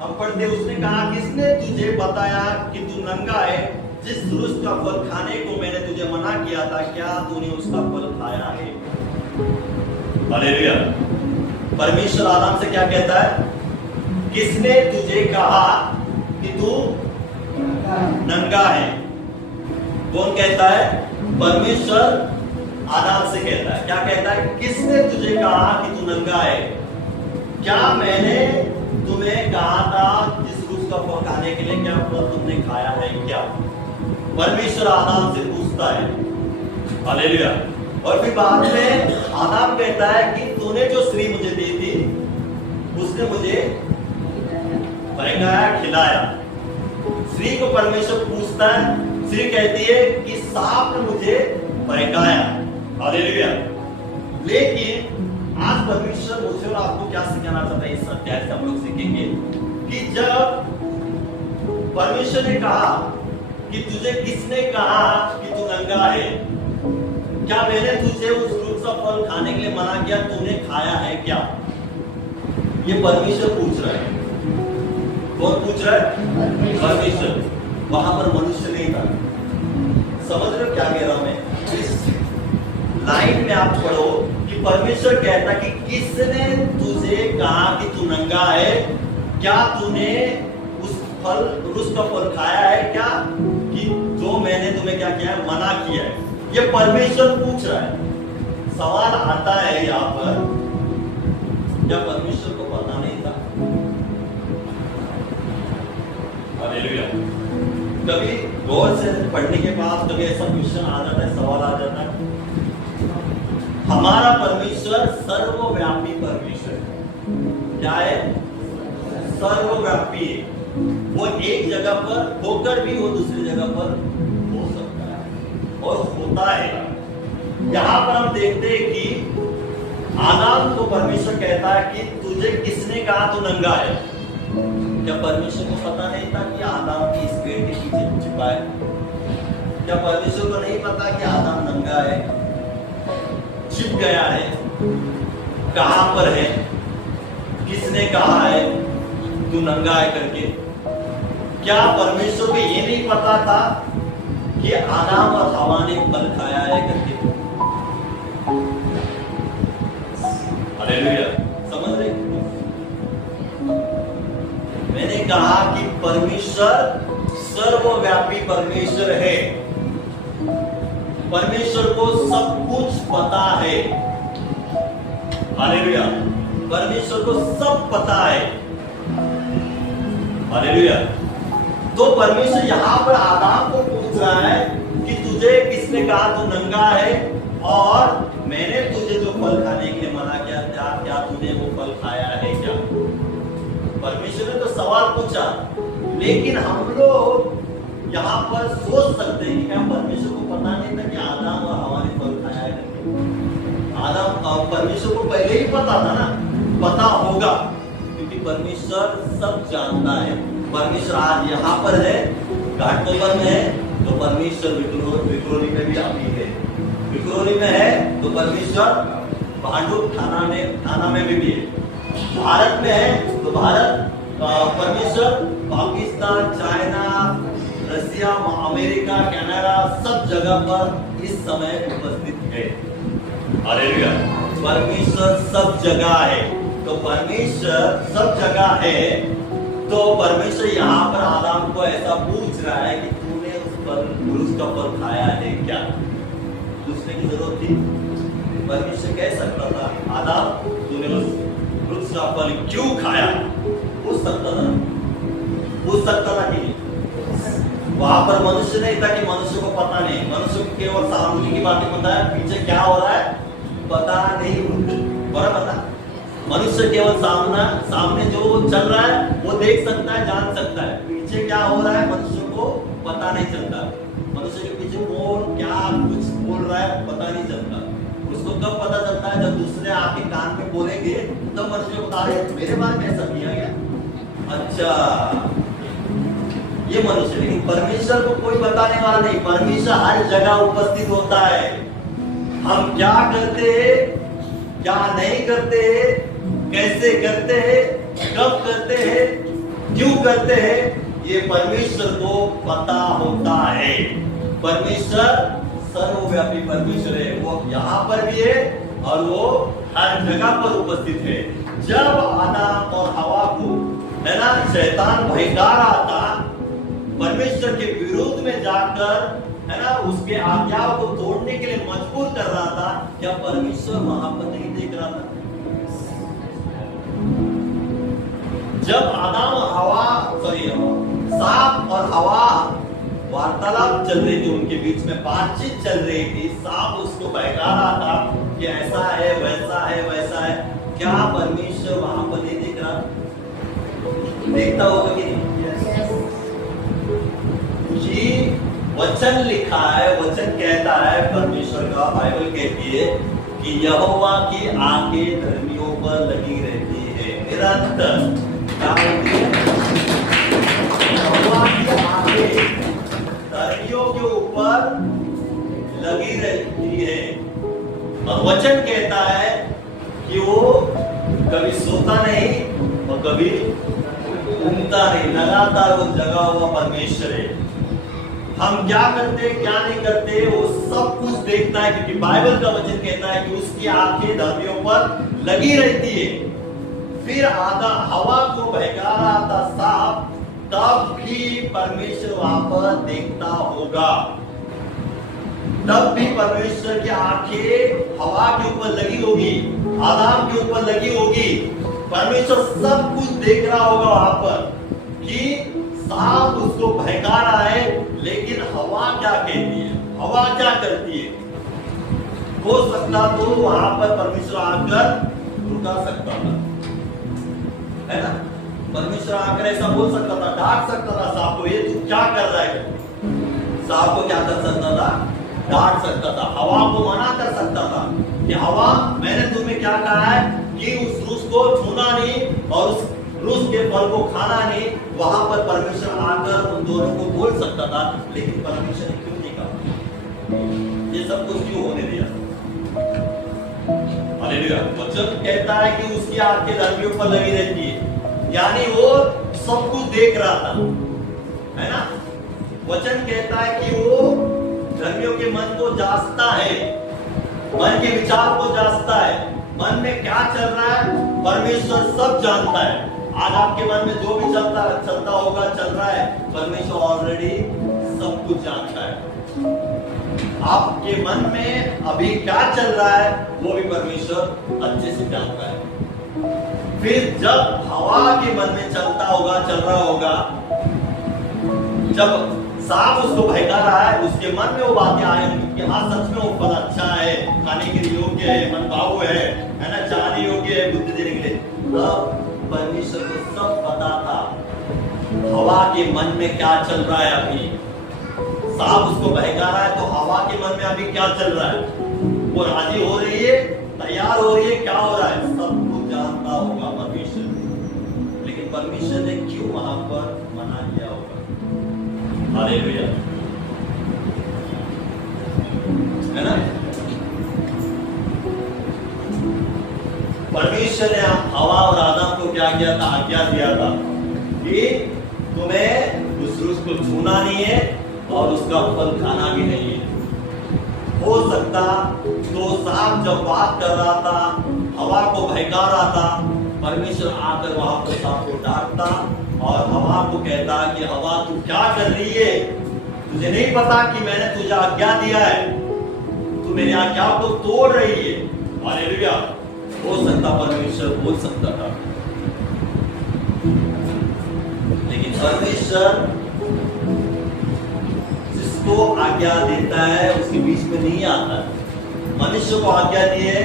हम पढ़ते, उसने कहा, किसने तुझे बताया कि तू नंगा है? जिस वृक्ष का फल खाने को मैंने तुझे मना किया था, क्या तूने उसका फल खाया है? हालेलुया। परमेश्वर आदम से क्या कहता है? किसने तुझे कहा कि तू नंगा है? कौन कहता है? परमेश्वर आदम से कहता है। क्या कहता है? किसने तुझे कहा कि तू नंगा है? क्या मैंने तुम्हें कहा था जिस वृक्ष का फल खाने के लिए, क्या फल तुमने खाया है क्या? परमेश्वर आदम से पूछता है। हालेलुया। और फिर बाद में आदम कहता है कि तूने जो स्त्री मुझे दी थी, उसने मुझे बहकाया, खिलाया। स्त्री को परमेश्वर पूछता है, स्त्री कहती है कि सांप ने मुझे बहकाया। हालेलुया। लेकिन आज परमेश्वर मुझे और आपको क्या सिखाना चाहता है? इस अध्याय से हम लोग सीखेंगे कि जब परमेश्वर ने कहा कि तुझे किसने कहा कि तू नंगा है, क्या मैंने तुझे उस वृक्ष का फल खाने के लिए मना किया, तूने खाया है क्या? ये परमेश्वर पूछ रहा है। कौन पूछ रहा है? परमेश्वर। वहां पर मनुष्य नहीं था। समझ रहे हो क्या कह रहा हूं मैं? इस लाइन में आप पढ़ो कि परमेश्वर कहता कि किसने तुझे कहा कि तू नंगा है? क्या तूने उस का फल खाया है क्या? कि जो मैंने तुम्हें क्या किया है? मना किया है। ये परमेश्वर पूछ रहा है। सवाल आता है यहाँ पर, क्या परमेश्वर को पता नहीं था? हालेलुया। कभी गौर से पढ़ने के बाद कभी ऐसा क्वेश्चन आ जाता है, सवाल आ जाता है। हमारा परमेश्वर सर्वव्यापी परमेश्वर है। क्या है? सर्वव्यापी है। वो एक जगह पर होकर भी वो दूसरी जगह पर हो सकता है और होता है। यहाँ पर हम देखते हैं कि आदम को परमेश्वर कहता है कि तुझे किसने कहा तू नंगा है? क्या परमेश्वर को पता नहीं था कि आदम की इस पेड़ के पीछे छिपा है? क्या परमेश्वर को नहीं पता कि आदम नंगा है, छिप गया है, कहां पर है, किसने कहा है तू नंगा है करके? क्या परमेश्वर को ये नहीं पता था कि आदम और हवा ने फल खाया है करके? हालेलुया। समझ रहे? मैंने कहा कि परमेश्वर सर्वव्यापी परमेश्वर है। परमेश्वर को सब कुछ पता है। हालेलुया। परमेश्वर को सब पता है। हालेलुया। तो परमेश्वर यहां पर आदम को पूछ रहा है कि तुझे किसने कहा तू नंगा है और मैंने तुझे जो फल खाने के लिए मना किया था, क्या तूने वो फल खाया है क्या? परमेश्वर ने तो सवाल पूछा, लेकिन हम लोग यहाँ पर सोच सकते हैं कि क्या परमेश्वर को पता नहीं था कि आदम और हवा ने फल खाया है? परमेश्वर को पहले ही पता था ना, पता होगा, क्योंकि परमेश्वर सब जानता है। परमेश्वर आज यहाँ पर है, घाटकोपर में है, तो परमेश्वर विक्रोली में भी अभी है। विक्रोली में है तो परमेश्वर भांडुप थाना में भी है। भारत में है तो भारत परमेश्वर पाकिस्तान, चाइना, रसिया, अमेरिका, कनाडा सब जगह पर इस समय उपस्थित है। हालेलुया। परमेश्वर सब जगह है। तो परमेश्वर सब जगह है, तो परमेश्वर यहाँ पर आदम को ऐसा पूछ रहा है कि तूने उस वृक्ष का फल खाया है क्या? पूछने की जरूरत थी? परमेश्वर कह सकता था, आदम तूने उस वृक्ष का फल क्यों खाया? पूछ सकता था कि नहीं? वहां पर मनुष्य नहीं था कि मनुष्य को पता नहीं, मनुष्य को केवल सामने की बातें पता है, पीछे क्या हो रहा है पता नहीं। बराबर ना? मनुष्य केवल सामने जो चल रहा है वो देख सकता है, जान सकता है, पीछे क्या हो रहा है मनुष्य को पता नहीं चलता। मनुष्य के पीछे कौन क्या कुछ बोल रहा है पता नहीं चलता। उसको कब पता चलता है? जब दूसरे आके कान में बोलेंगे तब मनुष्य को बता रहे मेरे बारे में ऐसा किया गया। अच्छा, ये मनुष्य। लेकिन परमेश्वर को कोई बताने वाला नहीं। परमेश्वर हर जगह उपस्थित होता है। हम क्या करते हैं, क्या नहीं करते हैं, कैसे करते हैं, कब करते हैं, क्यों करते हैं, ये परमेश्वर को पता होता है। परमेश्वर सर्वव्यापी परमेश्वर है। वो यहाँ पर भी है और वो हर जगह पर उपस्थित है। जब आदम और हवा को है ना शैतान भयंकर आता, परमेश्वर के विरोध में जाकर है ना उसके आज्ञाओं को तोड़ने के लिए मजबूर कर रहा था, क्या परमेश्वर वहां पर नहीं देख रहा था? जब आदम और हवा सांप और हवा वार्तालाप चल रही थी, उनके बीच में बातचीत चल रही थी, सांप उसको बहका रहा था कि ऐसा है वैसा है वैसा है, क्या परमेश्वर वहां पर नहीं देख रहा? देखता होगा कि नहीं? कि वचन लिखा है, वचन कहता है, परमेश्वर का बाइबल कहती है कि यहोवा की आंखें धर्मियों पर लगी रहती है निरंतर। क्या होती है? यहोवा की आंखें धर्मियों के ऊपर लगी रहती है। और वचन कहता है कि वो कभी सोता नहीं और कभी ऊँगता नहीं, लगातार वो जगा हुआ परमेश्वर है। हम क्या करते क्या नहीं करते वो सब कुछ देखता है, क्योंकि बाइबल का वचन कहता है कि उसकी आंखें धर्मियों पर लगी रहती है। फिर हवा को बहका रहा था सांप, तब भी परमेश्वर वहां पर देखता होगा। तब भी परमेश्वर की आंखें हवा के ऊपर लगी होगी, आदम के ऊपर लगी होगी। परमेश्वर सब कुछ देख रहा होगा वहां पर कि सांप उसको बहका रहा है, लेकिन हवा क्या कहती है, हवा क्या करती है? हो सकता तो वहां पर परमेश्वर आकर रुका सकता था, है ना? परमेश्वर आकर ऐसा बोल सकता था, डांट सकता था सांप को, ये तू क्या कर रहा है? सांप को क्या कर सकता था? डांट सकता था। हवा को मना कर सकता था कि हवा, मैंने तुम्हें क्या कहा है कि उस वृक्ष को छूना नहीं और उस वृक्ष के फल को खाना नहीं। वहां पर परमेश्वर आकर उन दोनों को बोल सकता था, लेकिन परमेश्वर ने क्यों नहीं कहा? ये सब कुछ क्यों होने दिया? हालेलुया। वचन कहता है कि उसकी आंखें धर्मियों पर लगी रहती है, यानी वो सब कुछ देख रहा था, है ना? वचन कहता है कि वो धर्मियों के मन को जांचता है, मन के विचार को जांचता है, मन में क्या चल रहा है परमेश्वर सब जानता है। आज आपके मन में जो भी चलता होगा, चल रहा है, परमेश्वर ऑलरेडी सब कुछ जानता है। आपके मन में अभी क्या चल रहा है वो भी परमेश्वर अच्छे से जानता है। फिर जब हवा के मन में चल रहा होगा, जब सांप उसको बहका रहा है, उसके मन में वो बातें आएंगी कि हाँ सच में वो फल अच्छा है, खाने के लिए योग्य है, मनभाऊ है ना, चाहने योग्य है, बुद्धि देने के लिए। तब परमेश्वर को सब पता था हवा के मन में क्या चल रहा है। अभी सांप उसको बहका रहा है तो हवा के मन में अभी क्या चल रहा है? वो राजी हो रही है, तैयार हो रही है परमेश्वर ने क्यों वहां पर मना किया होगा? हालेलुया, है ना? परमेश्वर ने हवा और आदम को क्या किया था? आज्ञा दिया था कि तुम्हें उस वृक्ष को छूना नहीं है और उसका फल खाना भी नहीं है। हो सकता तो सांप जब बात कर रहा था, हवा को बहका रहा था, परमेश्वर आकर वहां पर सांप को डांटता और हवा को कहता कि हवा तू क्या कर रही है? तुझे नहीं पता कि मैंने तुझे आज्ञा दिया है? तू मेरी आज्ञा को तोड़ रही है। हालेलुया। हो सकता परमेश्वर बोल सकता था, लेकिन परमेश्वर जिसको आज्ञा देता है उसके बीच में नहीं आता। मनुष्य को आज्ञा दी है,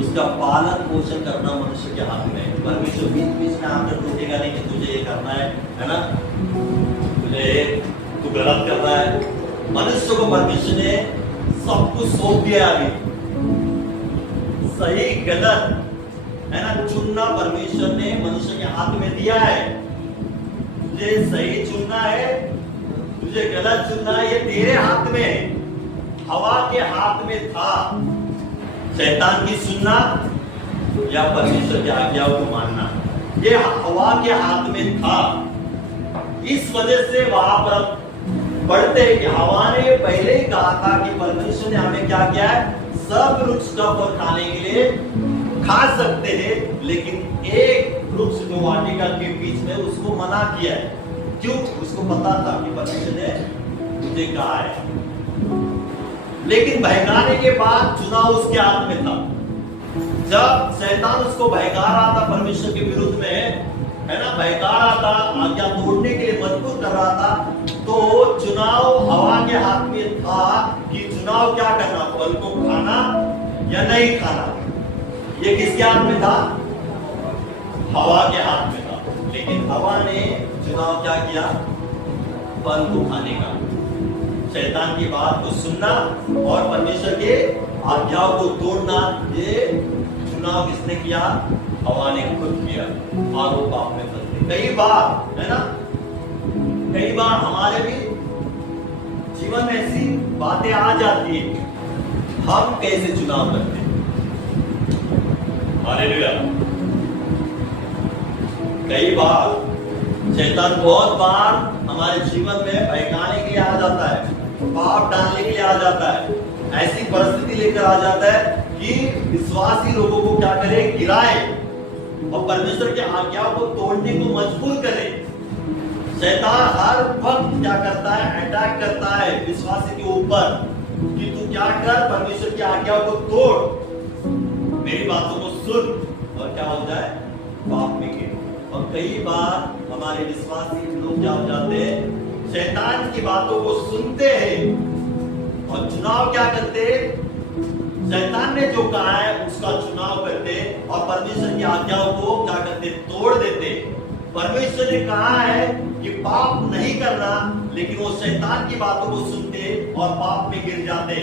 उसका पालन पोषण करना मनुष्य के हाथ में है। परमेश्वर बीच बीच में आकर टोकेगा नहीं कि तुझे ये करना है ना, तू गलत कर रहा है। मनुष्य को परमेश्वर ने सब कुछ सौंप दिया। अभी सही गलत है ना, चुनना परमेश्वर ने मनुष्य के हाथ में दिया है। तुझे सही चुनना है, तुझे गलत चुनना है, ये तेरे हाथ में है। हवा के हाथ में था शैतान की सुनना या परमेश्वर की आज्ञा को मानना, ये हवा के हाथ में था। इस वजह से वहां पर पढ़ते हैं कि हवा ने पहले ही कहा था कि परमेश्वर ने हमें क्या किया है? सब वृक्ष का फल खाने के लिए खा सकते हैं, लेकिन एक वृक्ष जो वाटिका के बीच में उसको मना किया है। क्यों? उसको पता था कि परमेश्वर ने तुझे कहा है, लेकिन बहकाने के बाद चुनाव उसके हाथ में था। जब शैतान उसको बहका रहा था परमेश्वर के विरुद्ध में, है ना, बहका रहा था, आज्ञा तोड़ने के लिए मजबूर कर रहा था, तो चुनाव हवा के हाथ में था कि चुनाव क्या करना, फल को खाना या नहीं खाना। ये किसके हाथ में था? हवा के हाथ में था। लेकिन हवा ने चुनाव क्या किया? फल को खाने का। शैतान की बात को सुनना और परमेश्वर के आज्ञाओं को तोड़ना, ये चुनाव किसने किया? हवा ने खुद किया और वो पाप में फंस गई। कई बार, है ना, कई बार हमारे भी जीवन में ऐसी बातें आ जाती है, हम कैसे चुनाव करते हैं? हालेलुया। कई बार शैतान बहुत बार हमारे जीवन में बहकाने के लिए आ जाता है, पाप डालने के लिए आ जाता है, ऐसी परिस्थिति लेकर आ जाता है कि विश्वासी लोगों को क्या करे? गिराए और परमेश्वर के आज्ञाओं को तोड़ने को मजबूर करे। शैतान हर वक्त क्या करता है? अटैक करता है विश्वासी के ऊपर कि तू क्या कर? परमेश्वर की आज्ञाओं को तोड़, मेरी बातों को सुन, और क्या हो जाए? पाप में गिर। और कई बार हमारे विश्वासी लोग क्या हो जाते हैं? शैतान की बातों को सुनते हैं और चुनाव क्या करते हैं? शैतान ने जो कहा है उसका चुनाव करते और परमेश्वर की आज्ञाओं को क्या करते? तोड़ देते। परमेश्वर ने कहा है कि पाप नहीं करना, लेकिन वो शैतान की बातों को सुनते और पाप में गिर जाते।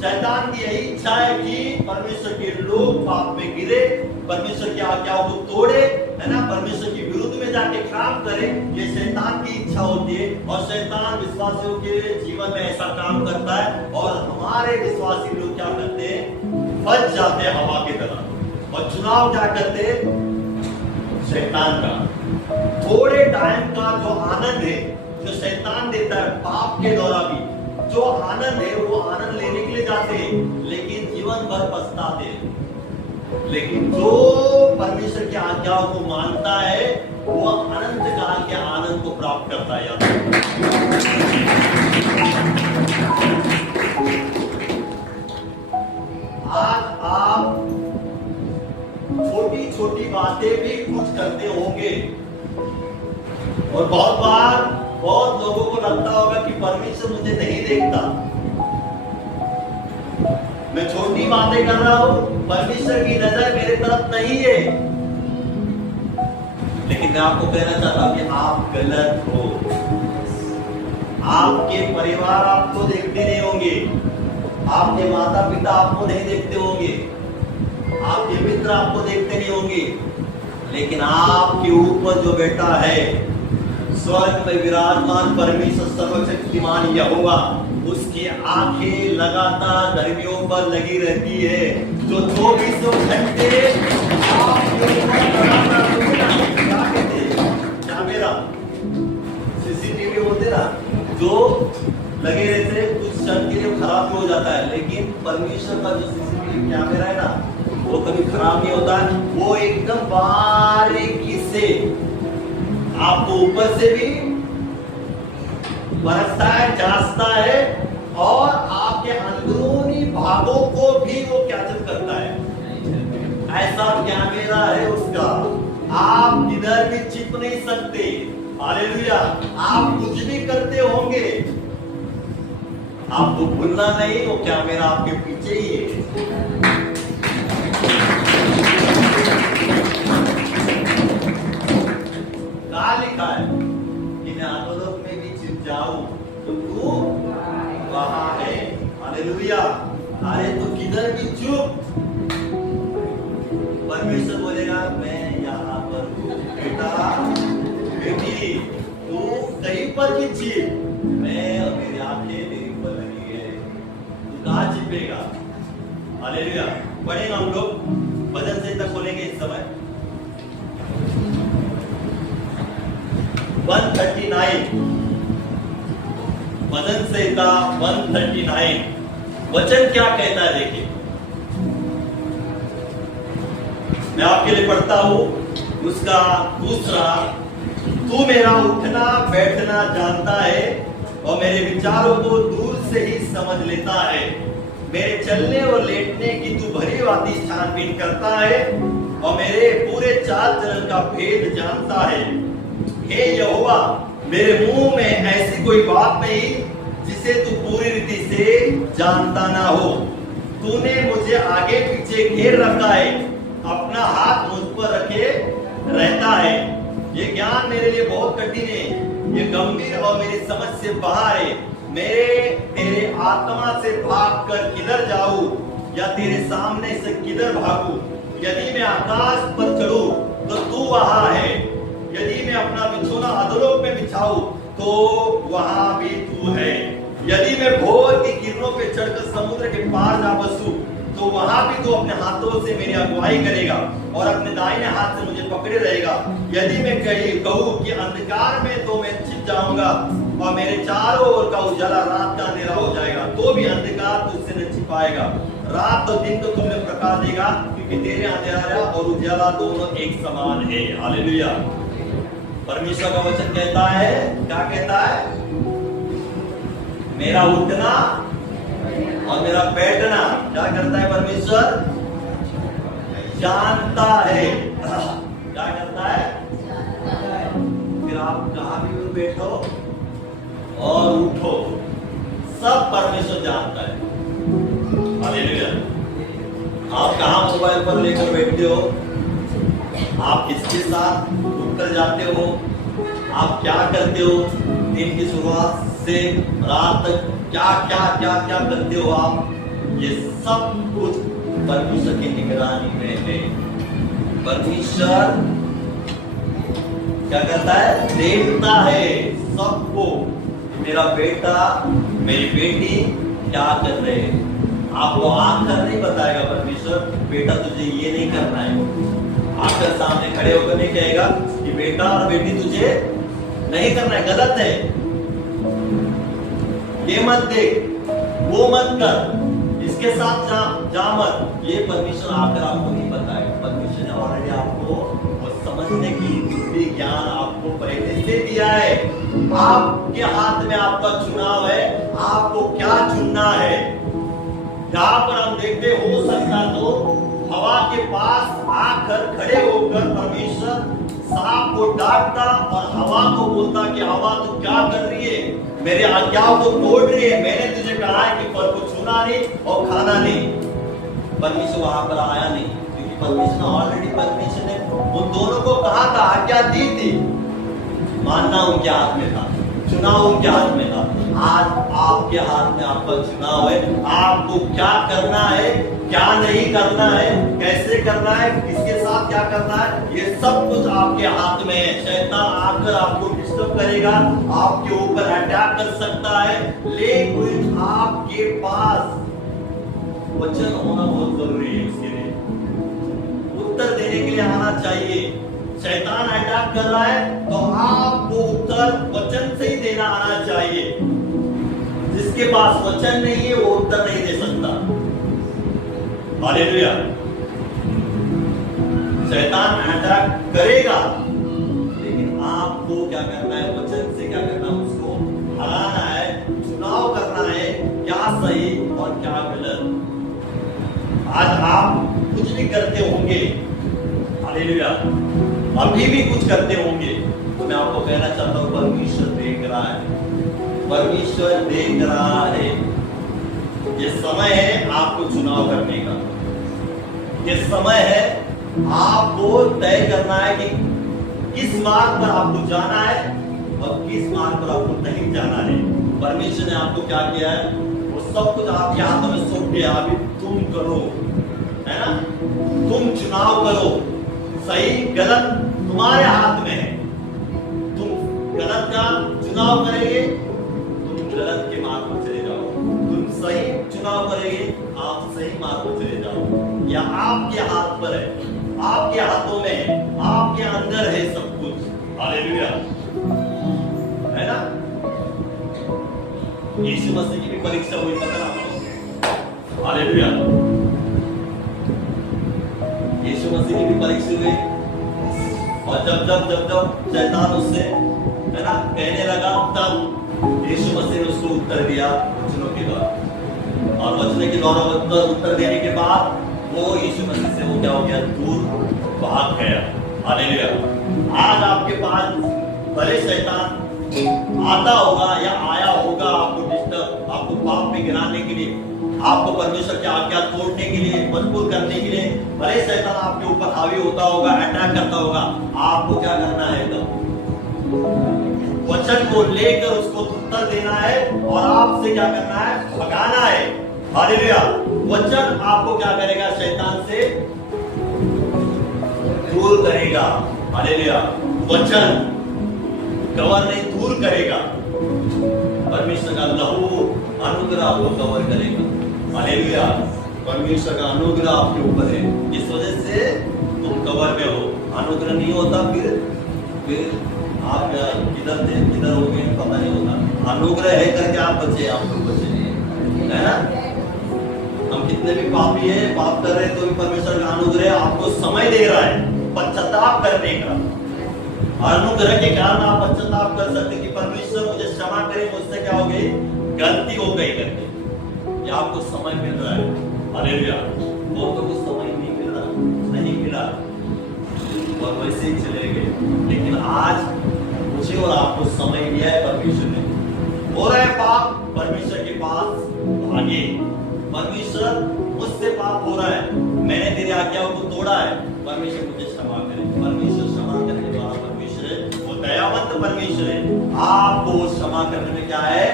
शैतान की यही इच्छा है कि परमेश्वर के लोग पाप में गिरे, परमेश्वर की आज्ञाओं को तोड़े, है ना, परमेश्वर के विरुद्ध में जाके काम करे। ये शैतान की इच्छा होती है और शैतान विश्वासियों के जीवन में ऐसा काम करता है और हमारे विश्वासी लोग क्या करते हैं? फंस जाते हैं हवा की तरह। और चुनाव क्या करते हैं? शैतान का। थोड़े टाइम का जो आनंद है जो शैतान देता है पाप के द्वारा भी, जो आनंद है वो आनंद लेने के लिए जाते हैं, लेकिन जीवन भर पछताते हैं। लेकिन जो परमेश्वर की आज्ञाओं को मानता है वो अनंत काल के आनंद को प्राप्त करता है। आज आप छोटी छोटी बातें भी कुछ करते होंगे और बहुत बार बहुत लोगों को लगता होगा कि परमेश्वर मुझे नहीं देखता, मैं छोटी बातें कर रहा हूं, परमेश्वर की नजर मेरे तरफ नहीं है। लेकिन मैं आपको कहना चाहता हूं कि आप गलत हो। आपके परिवार आपको देखते नहीं होंगे, आपके माता पिता आपको नहीं देखते होंगे, आपके मित्र आपको देखते नहीं होंगे, लेकिन आपके ऊपर जो बेटा है, स्वर्ग में विराजमान परमेश्वर सर्वशक्तिमान यहोवा, उसकी आंखें लगातार धर्मियों पर लगी रहती है, जो 24 घंटे कैमरा सीसीटीवी होते ना, जो लगे रहते हैं, कुछ क्षण के लिए खराब हो जाता है, लेकिन परमेश्वर का जो सीसीटीवी कैमरा है ना, वो कभी खराब नहीं होता है। वो एकदम बारीकी से आपको ऊपर से भी बरसता है, जांचता है, और आपके अंदरूनी भागों को भी वो कैप्चर करता है। ऐसा कैमरा है उसका, आप किधर भी छिप नहीं सकते। हालेलुया। आप कुछ भी करते होंगे, आपको भूलना नहीं, वो कैमरा आपके पीछे ही है। कहा लिखा है कि मैं अधोलोक में भी छिप जाऊं तो तू वहां है। हालेलुया। अरे तो किधर भी चुप, परमेश्वर बोलेगा मैं यहाँ पर हूँ। बेटा बेटी तू कहीं पर भी छिप, मैं और मेरी आंखें तेरी पर लगी है, तू कहाँ छिपेगा। हालेलुया। पढ़ेंगे हम लोग, भजन संहिता खोलेंगे इस समय 139, भजन संहिता 139, वचन क्या कहता है देखिए। मैं आपके लिए पढ़ता हूं उसका दूसरा, तू मेरा उठना बैठना जानता है और मेरे विचारों को दूर से ही समझ लेता है। मेरे चलने और लेटने की तू भली भांति छानबीन करता है और मेरे पूरे चाल चलन का भेद जानता है। हे यहोवा, मेरे मुंह में ऐसी कोई बात नहीं जिसे तू पूरी रीति से जानता ना हो। तूने मुझे आगे पीछे घेर रखा है, अपना हाथ मुझ पर रखे रहता है। ये ज्ञान मेरे लिए बहुत कठिन है, ये गंभीर और मेरी समझ से बाहर है। मेरे तेरे आत्मा से भागकर किधर जाऊं या तेरे सामने से किधर भागूं। यदि मैं आकाश पर चढ़ूं तो तू वहां है, यदि मैं अपना बिछौना अधोलोक में बिछाऊं तो वहां भी तू है। यदि मैं भोर की किरणों पे चढ़कर समुद्र के पार जा बसूं तो वहां भी तू अपने हाथों से मेरी अगुवाई करेगा और अपने दाहिने हाथ से मुझे पकड़े रहेगा। यदि मैं कहूं कि अंधकार में तो मैं छिप जाऊंगा और मेरे चारों ओर का उजाला रात का अंधेरा हो जाएगा, तो भी अंधकार तुझसे न छिपाएगा। रात तो दिन तो तुमने प्रकाश देगा, क्योंकि तेरे अंधेरा और उजाला दोनों एक समान है। हालेलुया। परमेश्वर का वचन कहता है, क्या कहता है? मेरा उठना और मेरा बैठना क्या करता है परमेश्वर? जानता है। क्या करता है? फिर आप कहां भी बैठो और उठो, सब परमेश्वर जानता है। हालेलुया। आप कहां मोबाइल पर लेकर बैठते हो, आप किसके साथ उठकर जाते हो, आप क्या करते हो, दिन की शुरुआत से रात तक क्या क्या क्या क्या करते हो आप, ये सब कुछ परमेश्वर की निगरानी में है। परमेश्वर क्या करता है? देखता है सबको। मेरा बेटा मेरी बेटी क्या कर रहे हैं, आपको आंखर नहीं बताएगा परमेश्वर बेटा तुझे ये नहीं करना है। आंखर सामने खड़े होकर नहीं कहेगा कि बेटा और बेटी तुझे नहीं करना है, गलत है, ये मत देख, वो मत कर, इसके साथ जा मत। ये परमेश्वर आकर आपको नहीं बताएगा। परमेश्वर ने ऑलरेडी आपको वो समझने की बुद्धि ज्ञान आपको पहले से दिया है। आपके हाथ में आपका चुनाव है, आपको क्या चुनना है। जहां पर हम देखते हो सकता तो हवा के पास आकर खड़े होकर परमेश्वर सांप को डांटता और हवा को बोलता कि हवा तू क्या कर रही है, मेरे आज्ञाओं को तोड़ रही है, मैंने तुझे कहा है कि फल को छूना नहीं और खाना नहीं। परमेश्वर वहां पर आया नहीं, क्योंकि परमेश्वर ऑलरेडी परमेश्वर ने उन दोनों को कहा था, आज्ञा दी थी। मानना उनके हाथ में था, चुनाव उनके हाथ में था। आज आपके हाथ में आपका चुनाव है। आपको क्या करना है, क्या नहीं करना है, कैसे करना है, किसके साथ क्या करना है, ये सब कुछ आपके हाथ में है। शैतान आकर आपको डिस्टर्ब करेगा, आपके ऊपर अटैक कर सकता है, लेकिन आपके पास वचन होना बहुत जरूरी है। उसके लिए उत्तर देने के लिए आना चाहिए। शैतान अटैक कर रहा है तो आपको उत्तर वचन से ही देना आना चाहिए। जिसके पास वचन नहीं है वो उत्तर नहीं दे सकता। हालेलुया। शैतान अटैक करेगा, लेकिन आपको क्या करना है, वचन से क्या करना है, उसको हराना है, चुनाव करना है, क्या सही और क्या गलत। आज आप कुछ भी करते होंगे, हालेलुया, अभी भी कुछ करते होंगे, तो मैं आपको कहना चाहता हूं परमेश्वर देख रहा है, परमेश्वर देख रहा है। ये समय है आपको चुनाव करने का। ये समय है आपको तय करना है कि किस मार्ग पर आपको जाना है और किस मार्ग पर आपको नहीं जाना है। परमेश्वर ने आपको क्या किया है, वो सब कुछ आपके हाथों में सौंप दिया। अभी तुम करो, है ना, तुम चुनाव करो। सही गलत तुम्हारे हाथ में है। तुम गलत का चुनाव करेंगे, तुम गलत के मार्ग पर चले जाओ। तुम सही चुनाव करेंगे, आप सही मार्ग पर चले जाओ। या आपके हाथ पर है, आपके हाथों में है, आपके अंदर है सब कुछ। हालेलुया, है ना। यीशु मसीह की भी परीक्षा हुई, पता ना आपको। हालेलुया, यीशु मसीह की भी परीक्षा हुई। और जब शैतान उससे, है ना, कहने लगा, तब यीशु मसीह ने उसको उत्तर दिया वचनों के द्वारा। और वचन के द्वारा उत्तर देने के बाद वो यीशु मसीह से वो क्या हो गया, दूर भाग गया। हालेलुया। आज आपके पास भले शैतान आता होगा या आया होगा आपको डिस्टर्ब, आपको पाप में गिराने के लिए, आपको परमेश्वर की आज्ञा तोड़ने के लिए, मजबूर करने के लिए भले शैतान आपके ऊपर हावी होता होगा, अटैक करता होगा, आपको क्या करना है, तो वचन को लेकर उसको उत्तर देना है और आपसे क्या करना है, भगाना है। हालेलुया। वचन आपको क्या करेगा, शैतान से दूर करेगा। हालेलुया। वचन कवर नहीं, दूर करेगा। परमेश्वर का लहू अनुग्रह आपको कवर करेगा। हालेलुया। परमेश्वर का अनुग्रह आपके ऊपर है, इस वजह से तुम कवर में हो। अनुग्रह नहीं होता फिर आप किधर थे, किधर हो गए, पता नहीं होता। अनुग्रह है करके आप बचे, आप लोग बचे नहीं, है ना। हम कितने भी पापी है, पाप कर रहे हैं, तो भी परमेश्वर का अनुग्रह आपको समय दे रहा है पश्चाताप करने का। अनुग्रह के कारण आप पश्चाताप कर सकते कि परमेश्वर मुझे क्षमा करे, मुझसे क्या हो गई, गलती हो गई करके। ये आपको समय मिल रहा है। हालेलुया। बहुतों को समय नहीं मिल रहा, नहीं मिला और वैसे ही चले गए। लेकिन आज मुझे और आपको समय दिया है परमेश्वर ने। हो रहा है पाप, परमेश्वर के पास भागे। परमेश्वर, मुझसे पाप हो रहा है, मैंने तेरी आज्ञाओं को तोड़ा है, परमेश्वर मुझे क्षमा करे। परमेश्वर क्षमा करने वाला परमेश्वर है, वो दयावंत परमेश्वर है। आपको क्षमा करने में क्या है,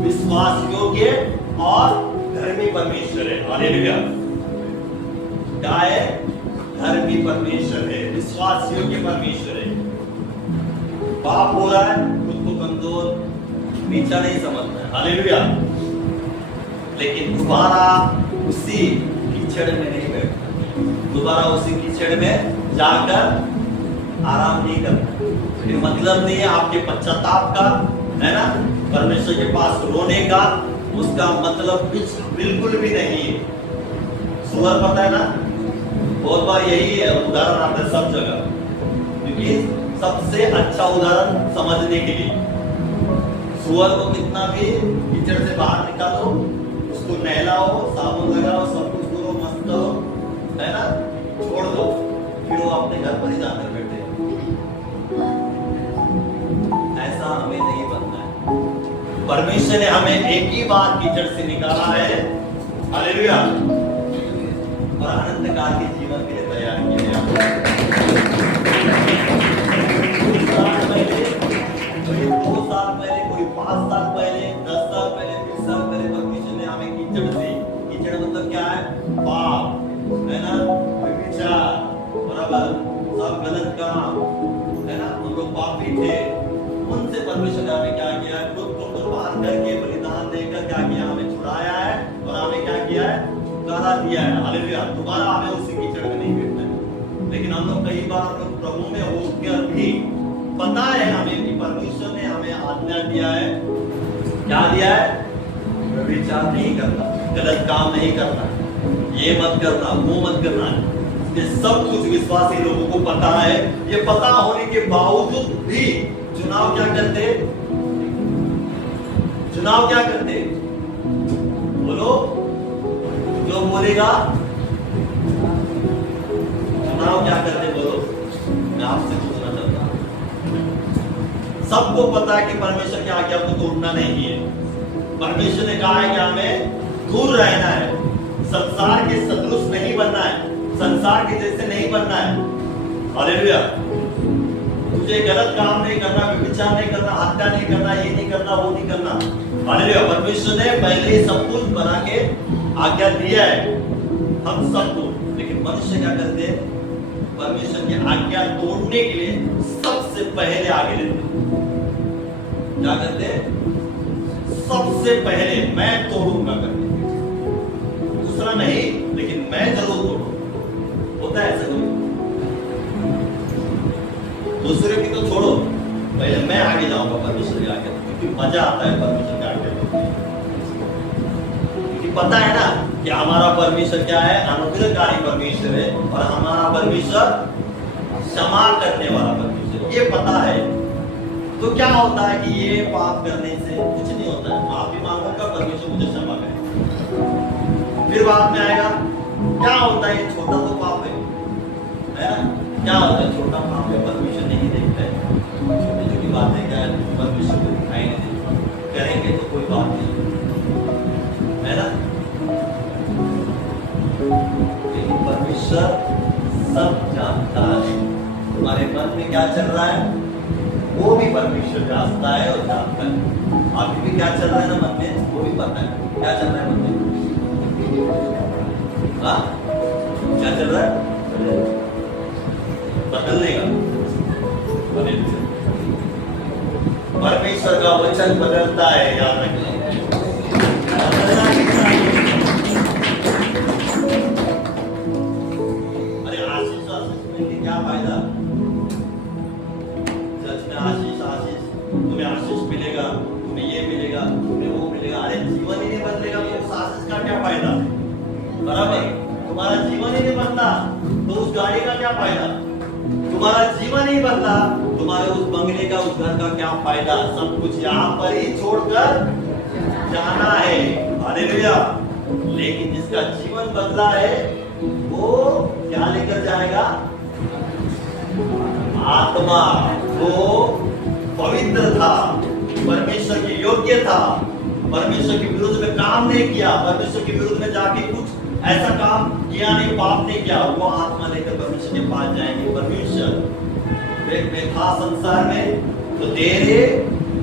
विश्वास योग्य और धर्मी परमेश्वर है। हालेलुया। क्या है, धर्मी परमेश्वर है, विश्वास योग्य परमेश्वर है। पाप हो रहा है, खुद को कमजोर, नीचा नहीं समझना है। हालेलुया। लेकिन दोबारा उसी कीचड़ में नहीं बैठना, दोबारा उसी कीचड़ में जाकर आराम नहीं करना। ये मतलब नहीं है आपके पश्चाताप का, है ना, परमेश्वर के पास रोने का, उसका मतलब बिल्कुल भी नहीं है। सुअर, पता है ना, बहुत बार यही है उदाहरण आता है सब जगह, क्योंकि सबसे अच्छा उदाहरण समझने के लिए। सुअर को कितना भी कीचड़ से बाहर निकालो, उसको नहलाओ, साबुन लगाओ, सब कुछ करो, मस्त हो, है ना, छोड़ दो, फिर वो अपने घर पर ही जाकर बैठे। ऐसा हमें नहीं बनना है। परमेश्वर ने हमें एक ही बार कीचड़ से निकाला है। हालेलुया। और अनंत काल के जीवन के लिए तैयार किया है। कोई 2 साल पहले, कोई 5 साल पहले दिया है। हालेलुया। दोबारा हमें उसी कीचड़ में नहीं गिरना है। लेकिन हम लोग कई बार हम लोग प्रभु में होकर भी पता है हमें कि परमेश्वर ने हमें आज्ञा दिया है, क्या दिया है? व्यभिचार नहीं करना, गलत काम नहीं करना, ये मत करना, वो मत करना। ये सब कुछ विश्वासी लोगों को पता है। ये पता होने के बावजूद भी चुनाव क्या करते? चुनाव क्या करते? बोलो, जो बोलेगा चुनाव क्या करते? बोलो, मैं आपसे पूछना चाहता हूं। सबको पता है कि परमेश्वर की आज्ञा को तोड़ना नहीं है। परमेश्वर ने कहा है कि हमें दूर रहना है, संसार के सदृश नहीं बनना है, संसार के जैसे नहीं बनना है। हालेलुया। तुझे गलत काम नहीं करना, व्यभिचार नहीं करना, हत्या नहीं करना, ये नहीं करना, वो नहीं करना। हालेलुया। परमेश्वर ने पहले सब कुछ बना के आज्ञा दिया है हम सबको। लेकिन मनुष्य क्या करते हैं? परमेश्वर की आज्ञा तोड़ने के लिए सबसे पहले आगे लेते। क्या करते? सबसे पहले मैं तोड़ूंगा करके, दूसरा नहीं, लेकिन मैं जरूर तोड़ूंगा। होता है ऐसा कोई? दूसरे की तो छोड़ो, पहले मैं आगे जाऊंगा परमेश्वर की आज्ञा, क्योंकि मजा आता है परमेश्वर की आज्ञा। क्योंकि पता है ना कि हमारा परमेश्वर क्या है? अनुग्रहकारी परमेश्वर है, और हमारा परमेश्वर क्षमा करने वाला परमेश्वर, ये पता है। तो क्या होता है कि ये पाप करने से कुछ नहीं होता है। आप भी मांगोगा परमेश्वर मुझे क्षमा करे, फिर बाद में आएगा क्या होता है? ये छोटा तो पाप है ना? क्या होता है? छोटा पाप है, परमेश्वर नहीं देखता है। छोटी छोटी बातें क्या है? परमेश्वर को दिखाई नहीं देती, करेंगे तो कोई बात नहीं है ना। लेकिन परमेश्वर सब जानता है, तुम्हारे मन में क्या चल रहा है वो भी परमेश्वर जानता है और जानता है। अभी भी क्या चल रहा है ना मन में, वो भी पता है क्या चल रहा है मन में। हाँ, क्या चल रहा है? बदल देगा। परमेश्वर का वचन बदलता है, याद रखना। अरे आशीष में क्या फायदा? चर्च में आशीष तुम्हें आशीष मिलेगा, तुम्हें ये मिलेगा, तुम्हें वो मिलेगा। अरे जीवन ही नहीं बदलेगा तो उस आशीष का क्या फायदा? बराबर, तुम्हारा जीवन ही नहीं बदला तो उस गाड़ी का क्या फायदा? तुम्हारा जीवन ही बदला, तुम्हारे उस बंगले का, उस घर का क्या फायदा? सब कुछ यहाँ पर ही छोड़कर जाना है। हालेलुया। लेकिन जिसका जीवन बदला है वो क्या लेकर जाएगा? आत्मा। वो पवित्र था, परमेश्वर के योग्य था, परमेश्वर के विरुद्ध में काम नहीं किया, परमेश्वर के विरुद्ध में जाके कुछ ऐसा काम किया नहीं, पाप नहीं किया, वो आत्मा लेकर परमेश्वर के पास जाएंगे। परमेश्वर मैं था संसार में तो तेरे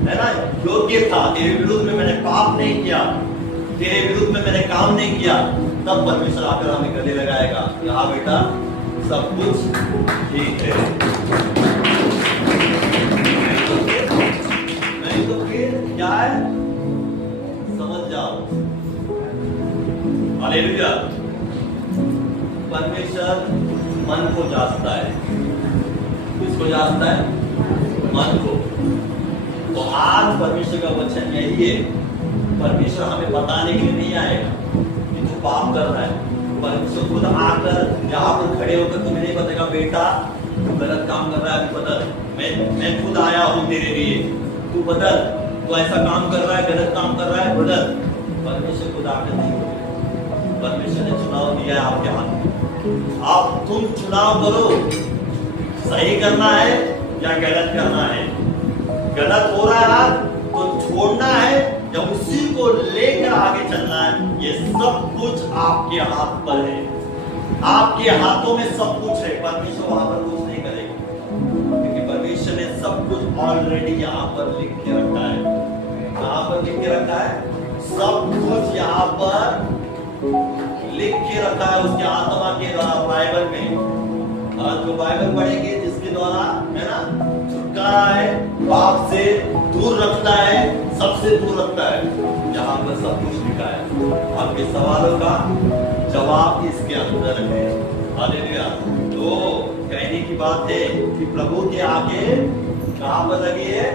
है ना योग्य था, तेरे विरुद्ध में मैंने पाप नहीं किया, तेरे विरुद्ध में मैंने काम नहीं किया, तब परमेश्वर आकर हमें गले लगाएगा, यहाँ बेटा सब कुछ ठीक है। नहीं तो फिर क्या है? समझ जाओ। हालेलुया। परमेश्वर मन को जांचता है। किसको जांचता है? मन को। तो आज परमेश्वर का वचन यही है, परमेश्वर हमें बताने के लिए नहीं आएगा कि तू पाप कर रहा है। परमेश्वर खुद आकर यहाँ पर खड़े होकर तुम्हें नहीं बताएगा बेटा तू गलत काम कर रहा है, बदल। मैं खुद आया हूँ तेरे लिए, तू बदल, तू ऐसा काम कर रहा है, गलत काम कर रहा है, बदल। परमेश्वर खुद आकर नहीं बोलेगा। परमेश्वर ने चुनाव दिया है आपके हाथ में, आप तुम चुनाव करो, सही करना है या गलत करना है। गलत हो रहा है तो छोड़ना है या उसी को लेकर आगे चलना है। ये सब कुछ आपके हाथ पर है, आपके हाथों में सब कुछ है। परमेश्वर वहां पर कुछ नहीं करेगा, क्योंकि परमेश्वर ने सब कुछ ऑलरेडी यहाँ पर लिख के रखा है। कहाँ पर लिख के रखा है? सब कुछ यहाँ पर लिख के रखा है उसके आत्मा के द्वारा, बाइबल में। और जो बाइबल पढ़ेंगे जिसके द्वारा है ना छुटकारा है, पाप से दूर रखता है, सबसे दूर रखता है, यहाँ पर सब कुछ लिखा है। आपके सवालों का जवाब इसके अंदर है। हालेलुया। तो कहने की बात है कि प्रभु के आगे कहां पर लगी है?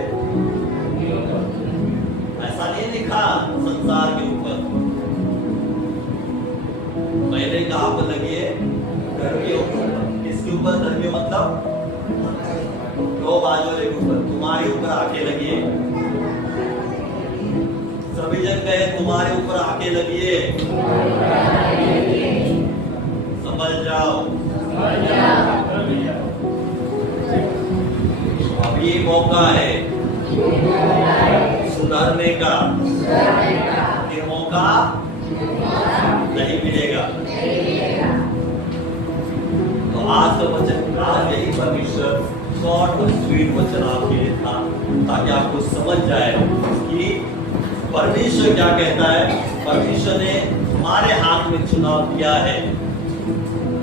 ऐसा नहीं लिखा संसार के ऊपर, पहले कहां पर लगी है? धर्मियों पर। किसके ऊपर? धर्मियों मतलब दो बाजू के ऊपर, तुम्हारे ऊपर आके लगी है। सभी जन कहे तुम्हारे ऊपर आके लगी है। समझ जाओ। अभी मौका है सुधरने का, ये मौका नहीं मिलेगा। तो आज का वचन, आज यही परमेश्वर शॉर्ट और स्वीट वचन आपके लिए था, ताकि आपको समझ जाए कि परमेश्वर क्या कहता है। परमेश्वर ने हमारे हाथ में चुनाव दिया है,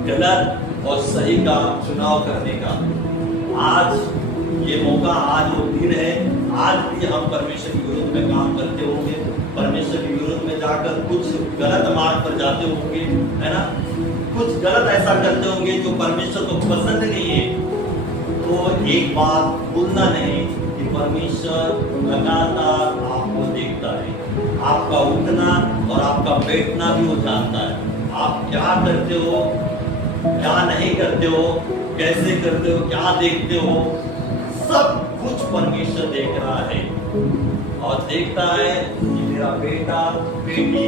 गलत और सही का चुनाव करने का। आज ये मौका, आज वो दिन है। आज भी हम परमेश्वर के विरोध में काम करते होंगे, परमेश्वर के विरोध में जाकर कुछ गलत मार्ग पर जाते होंगे, है ना, कुछ गलत ऐसा करते होंगे जो परमेश्वर को पसंद नहीं है। तो एक बात भूलना नहीं कि परमेश्वर लगातार आपको देखता है, आपका उठना और आपका बैठना भी वो जानता है। आप क्या करते हो, क्या नहीं करते हो, कैसे करते हो, क्या देखते हो, सब कुछ परमेश्वर देख रहा है। और देखता है कि मेरा बेटा बेटी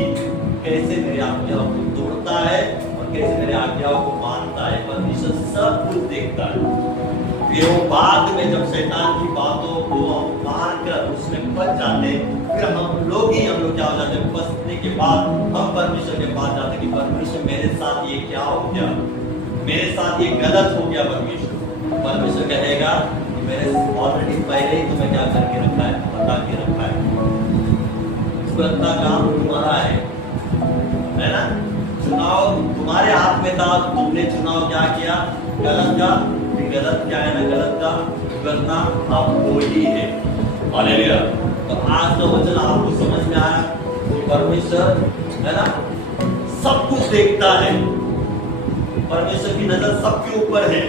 कैसे मेरे आज्ञाओं को तोड़ता है और कैसे मेरे आज्ञाओं को मानता है। परमेश्वर सब कुछ देखता है। फिर वो बाद में जब शैतान की बातों को हम मार कर उसमें फंस जाते, फिर हम लोग क्या हो जाते, फंसने के बाद हम परमेश्वर के पास जाते कि परमेश्वर मेरे साथ ये क्या हो गया, मेरे साथ ये गलत हो गया। परमेश्वर कहेगा कि मैंने ऑलरेडी पहले ही तुम्हें क्या करके रखा है, बता के रखा है। इतना काम तुम्हारा है ना। चुनाव तुम्हारे हाथ में था, तुमने चुनाव क्या किया, गलत का। गलत क्या है ना, गलत का करना अब वो ही है। हालेलुया। तो आज का वचन आपको समझ में आया कि परमेश्वर, है ना, सब कुछ देखता है। परमेश्वर की नजर सबके ऊपर है,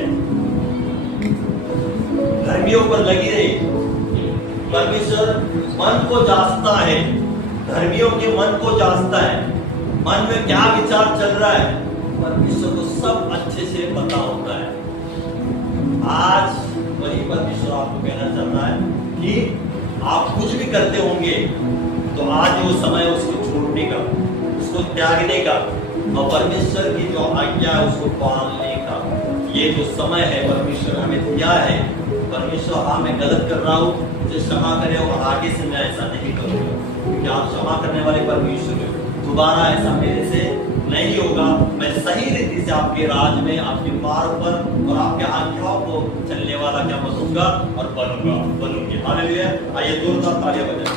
धर्मियों पर लगी रही। परमेश्वर मन को जांचता है, धर्मियों के मन को जांचता है, मन में क्या विचार चल रहा है, परमेश्वर को सब अच्छे से पता होता है। आज वही परमेश्वर आपको कहना चाह रहा है कि आप कुछ भी करते होंगे तो आज वो समय उसको छोड़ने का, उसको त्यागने का और परमेश्वर की जो आज्ञा है उसको पालने का। ये जो समय है परमेश्वर हमें दिया है। परमेश्वर, हाँ मैं गलत कर रहा हूँ, मुझे क्षमा करे और आगे से मैं ऐसा नहीं करूँगा, क्योंकि आप क्षमा करने वाले परमेश्वर हो। दोबारा ऐसा मेरे से नहीं होगा। मैं सही रीति से आपके राज में, आपके मार्ग पर और आपके आज्ञाओं को चलने वाला क्या बनूंगा और बनूंगी। हालेलुया। आइए जोरदार तालियां बजाएं।